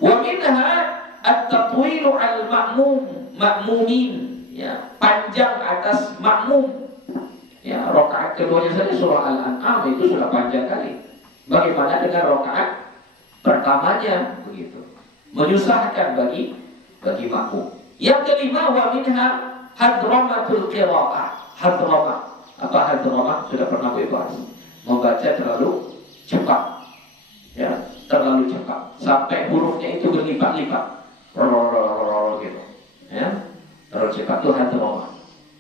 Wa minha at-tatwilu al-ma'mumin, ya, panjang atas makmum. Ya, rakaat keduanya saja surah Al-An'am itu sudah panjang kali. Bagaimana dengan rakaat pertamanya begitu? Menyusahkan bagi makmum. Yang kelima, wa minha hadramatul qira'ah. Hadramah. Apa hadramah? Sudah pernah gue bahas. Membaca terlalu cepat. Ya, terlalu cepat sampai hurufnya itu berlipat-lipat. Gitu. Ya. Terlalu cepat itu hadramah.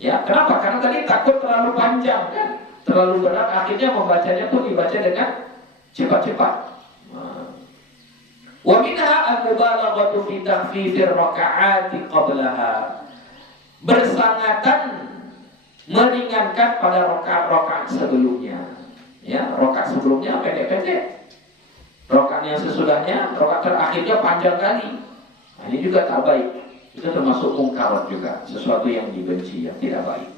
Ya, kenapa? Karena tadi takut terlalu panjang kan, terlalu berat, akhirnya membacanya pun dibaca dengan cepat-cepat. Wa minha al-mubalaghatu fi takhfifir raka'ati qablaha. Bersangatan meringankan pada rakaat-rakaat sebelumnya. Ya, rakaat sebelumnya pendek-pendek. Rakaat yang sesudahnya, rakaat terakhirnya panjang kali. Nah, ini juga tak baik. Itu termasuk mungkarat juga, sesuatu yang dibenci, yang tidak baik.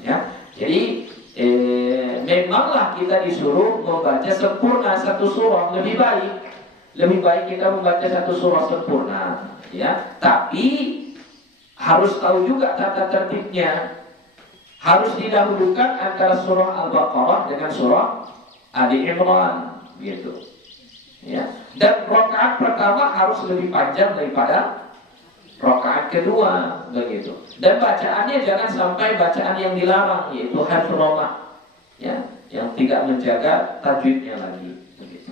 Ya. Jadi memanglah kita disuruh membaca sempurna satu surah, lebih baik. Lebih baik kita membaca satu surah sempurna, ya. Tapi harus tahu juga tata tertibnya. Harus didahulukan antara surah Al-Baqarah dengan surah Ali Imran, gitu. Ya. Dan rakaat pertama harus lebih panjang daripada rakaat kedua, begitu. Dan bacaannya jangan sampai bacaan yang dilarang, yaitu hadramah, ya, yang tidak menjaga tajwidnya lagi, begitu.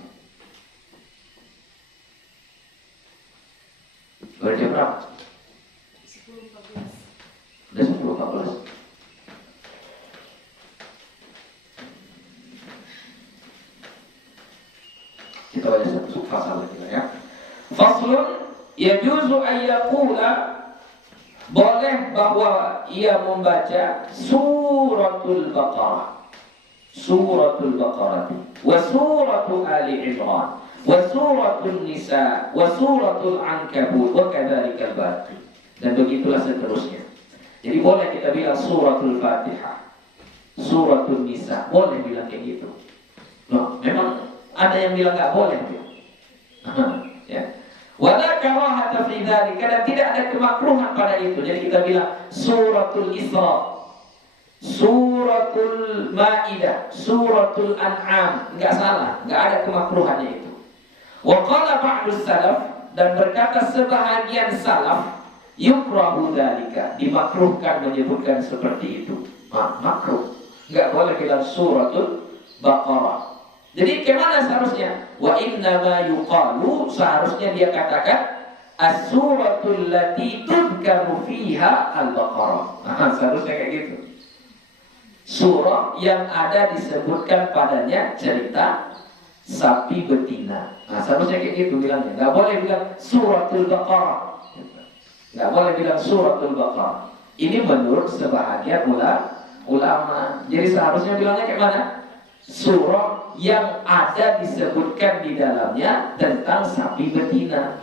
Udah jam berapa? 10.14. Udah 10.14. Kita baca satu pasal lagi ya. Faslun, yajuzu ayyaqula, boleh bahwa ia membaca suratul Baqarah, suratul Baqarah, wa suratul Ali Imran, wa suratul Nisa, wa suratul Ankabut, wa kadzalikal baqi. Dan begitulah seterusnya. Jadi boleh kita bilang suratul Fatihah, suratul Nisa, boleh bilang kayak gitu. Nah, memang ada yang bilang nggak boleh, ya. Wala karahata fi dzalika, dan tidak ada kemakruhan pada itu. Jadi kita bilang suratul Isra, suratul Maidah, suratul An'am, enggak salah, enggak ada kemakruhannya itu. Wa qala ba'dus salaf, dan berkata sebahagian salaf, yukrahu dzalika, dimakruhkan menyebutkan seperti itu. Makruh. Enggak boleh bilang suratul Baqarah. Jadi kemana seharusnya? Wa innama yuqalu, seharusnya dia katakan as-suratul lati tudkaru fiha al-Baqarah. Seharusnya kayak gitu. Surah yang ada disebutkan padanya cerita sapi betina. Nah, seharusnya kayak gitu bilangnya. Nggak boleh bilang suratul Baqarah. Nggak boleh bilang suratul Baqarah. Ini menurut sebahagian ulama. Jadi seharusnya bilangnya kayak mana? surah yang ada disebutkan di dalamnya tentang sapi betina.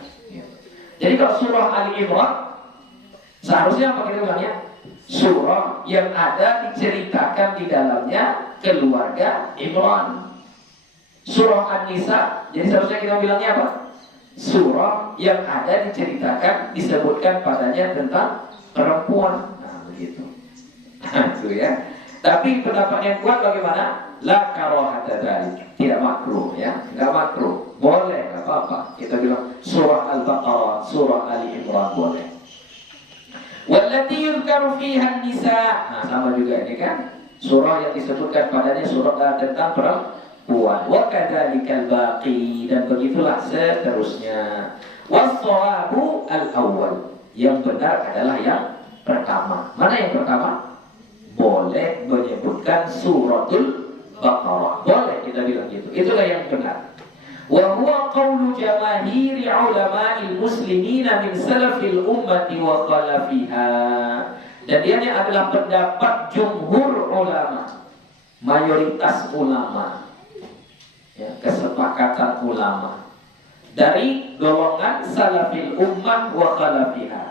Jadi kalau surah Ali Imran seharusnya apa kita bilangnya? Surah yang ada diceritakan di dalamnya keluarga Imran. Surah An-Nisa, jadi seharusnya kita bilangnya apa? Surah yang ada diceritakan, disebutkan padanya tentang perempuan. Nah, begitu. Nah, itu ya. Tapi pendapat yang kuat bagaimana? La karahata dzalik. Tidak makruh ya, enggak makruh. Boleh, enggak apa-apa. Kita bilang surah Al-Baqarah, surah Ali Imran boleh. Wallati yuzkaru fiha an-nisa. Nah, sama juga ini kan. Surah yang disebutkan padanya surah tentang perempuan. Wa kadzalikal baqi, dan begitulah seterusnya. Was-shawabu al-awwal. Yang benar adalah yang pertama. Mana yang pertama? Boleh menyebutkan suratul Baqarah. Boleh kita bilang gitu. Itulah yang benar. Wa huwa qawlu jamaahiri ulama'il muslimina min salafil ummati wa khalafiha. Dan dia adalah pendapat jumhur ulama, mayoritas ulama, ya, kesepakatan ulama dari golongan salafil ummah wa khalafiha.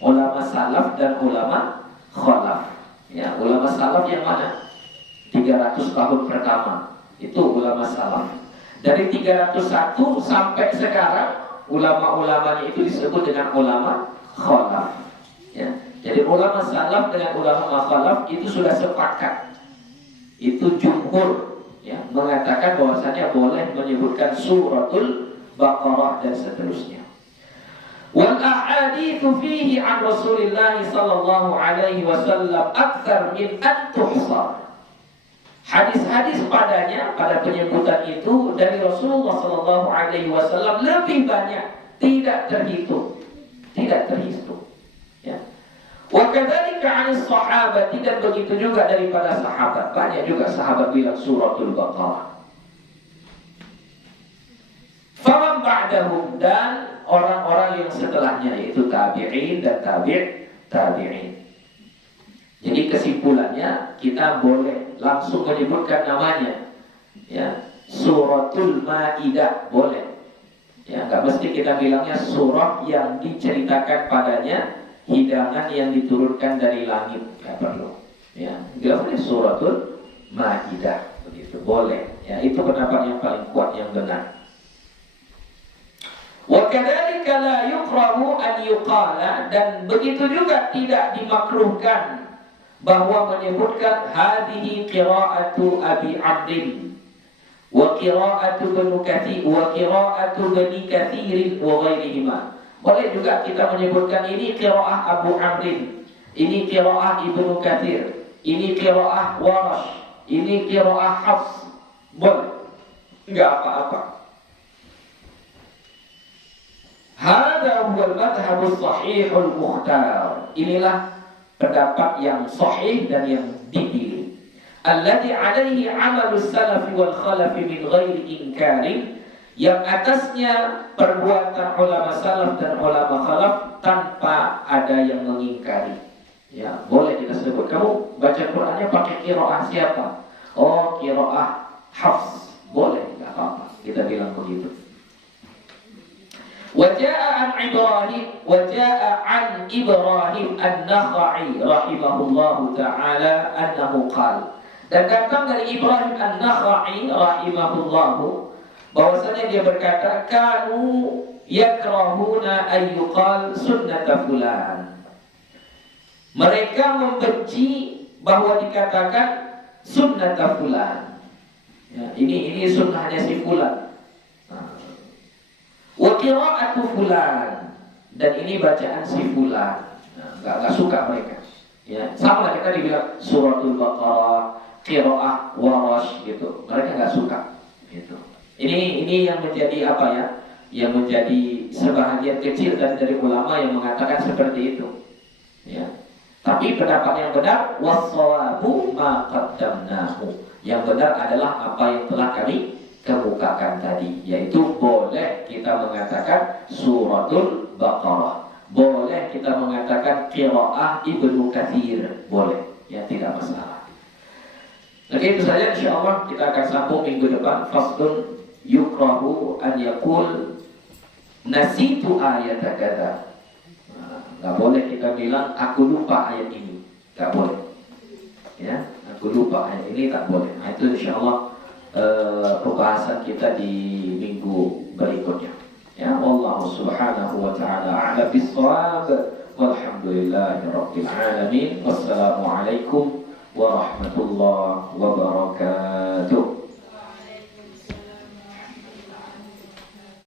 Ulama salaf dan ulama khalaf. Ya, ulama salaf yang mana? 300 tahun pertama itu ulama salaf. Dari 301 sampai sekarang ulama-ulamanya itu disebut dengan ulama khalaf. Ya. Jadi ulama salaf dengan ulama khalaf itu sudah sepakat. Itu jumhur ya, mengatakan bahwasanya boleh menyebutkan suratul Baqarah dan seterusnya. Wal ahaditsu fihi an Rasulillah sallallahu alaihi wasallam aktsar min an tuhsar. Hadis-hadis padanya, pada penyebutan itu dari Rasulullah sallallahu alaihi wasallam lebih banyak, tidak terhitung. Tidak terhitung. Ya. Wa kadzalika 'anis sahabati, dan begitu juga daripada sahabat. Banyak juga sahabat bilang suratul Baqarah. Faman ba'dahum, dan orang-orang yang setelahnya, yaitu tabi'in dan tabi'in. Jadi kesimpulannya kita boleh langsung menyebutkan namanya, ya, suratul Maidah boleh. Ya, nggak mesti kita bilangnya surah yang diceritakan padanya hidangan yang diturunkan dari langit, nggak perlu. Ya, bilangnya suratul Maidah, begitu boleh. Ya, itu pendapat yang paling kuat, yang benar. Wa kadzalika la yukrahu an yuqala, dan begitu juga tidak dimakruhkan bahwa menyebutkan hadhihi qira'atu Abi Amrin wa qira'atu Bani Katsir wa qira'atu Bani Katsir wa ghairihima. Boleh juga kita menyebutkan ini qira'ah Abu Amrin, ini qira'ah Ibnu Katsir, ini qira'ah Warash, ini qira'ah Hafs. Boleh, enggak apa-apa. Hadza huwa al-madhhabus sahihul mukhtar. Inilah pendapat yang sahih dan yang dipilih. Alladzi 'alaihi 'amalus salaf wal khalaf min ghairi inkarin, yang atasnya perbuatan ulama salaf dan ulama khalaf tanpa ada yang mengingkari. Ya, boleh kita sebut. Kamu baca Qur'annya pakai qiraah siapa? Oh, qiraah Hafs. Boleh, enggak apa-apa. Kita bilang begitu. Waja'a an Ibrahim an-Nakha'i rahimahullahu ta'ala annahu qala, dan datang dari Ibrahim an-Nakha'i rahimahullahu bahwasanya dia berkata, kanu yakrahuna ayyuqal sunnata fulan. Mereka membenci bahwa dikatakan sunnata fulan. Ya, ini sunnahnya si fulan. Wa qira'atu fulan, dan ini bacaan si fulan. Nah, enggak suka mereka. Ya, sama lah kita dibilang suratul Baqarah, qira'ah Warash gitu. Mereka enggak suka gitu. Ini yang menjadi apa ya? Yang menjadi sebahagian kecil dari ulama yang mengatakan seperti itu. Ya. Tapi pendapat yang benar was-shawabu ma qaddamnahu. Yang benar adalah apa yang telah kami kemukakan tadi, yaitu boleh kita mengatakan suratul Baqarah, boleh kita mengatakan qiraah Ibnu Katsir, boleh, ya, tidak masalah. Oke, itu saja insyaallah kita akan sambung minggu depan. Faslun yukrahu an yaqul nasitu ayat kada. Nggak boleh kita bilang aku lupa ayat ini, nggak boleh. Ya, aku lupa ayat ini tak boleh. Nah, itu insyaallah pembahasan kita di minggu berikutnya. Ya, wallahu subhanahu wa ta'ala a'lam bis-shawab. Walhamdulillahirabbil alamin. Wassalamualaikum warahmatullahi wabarakatuh.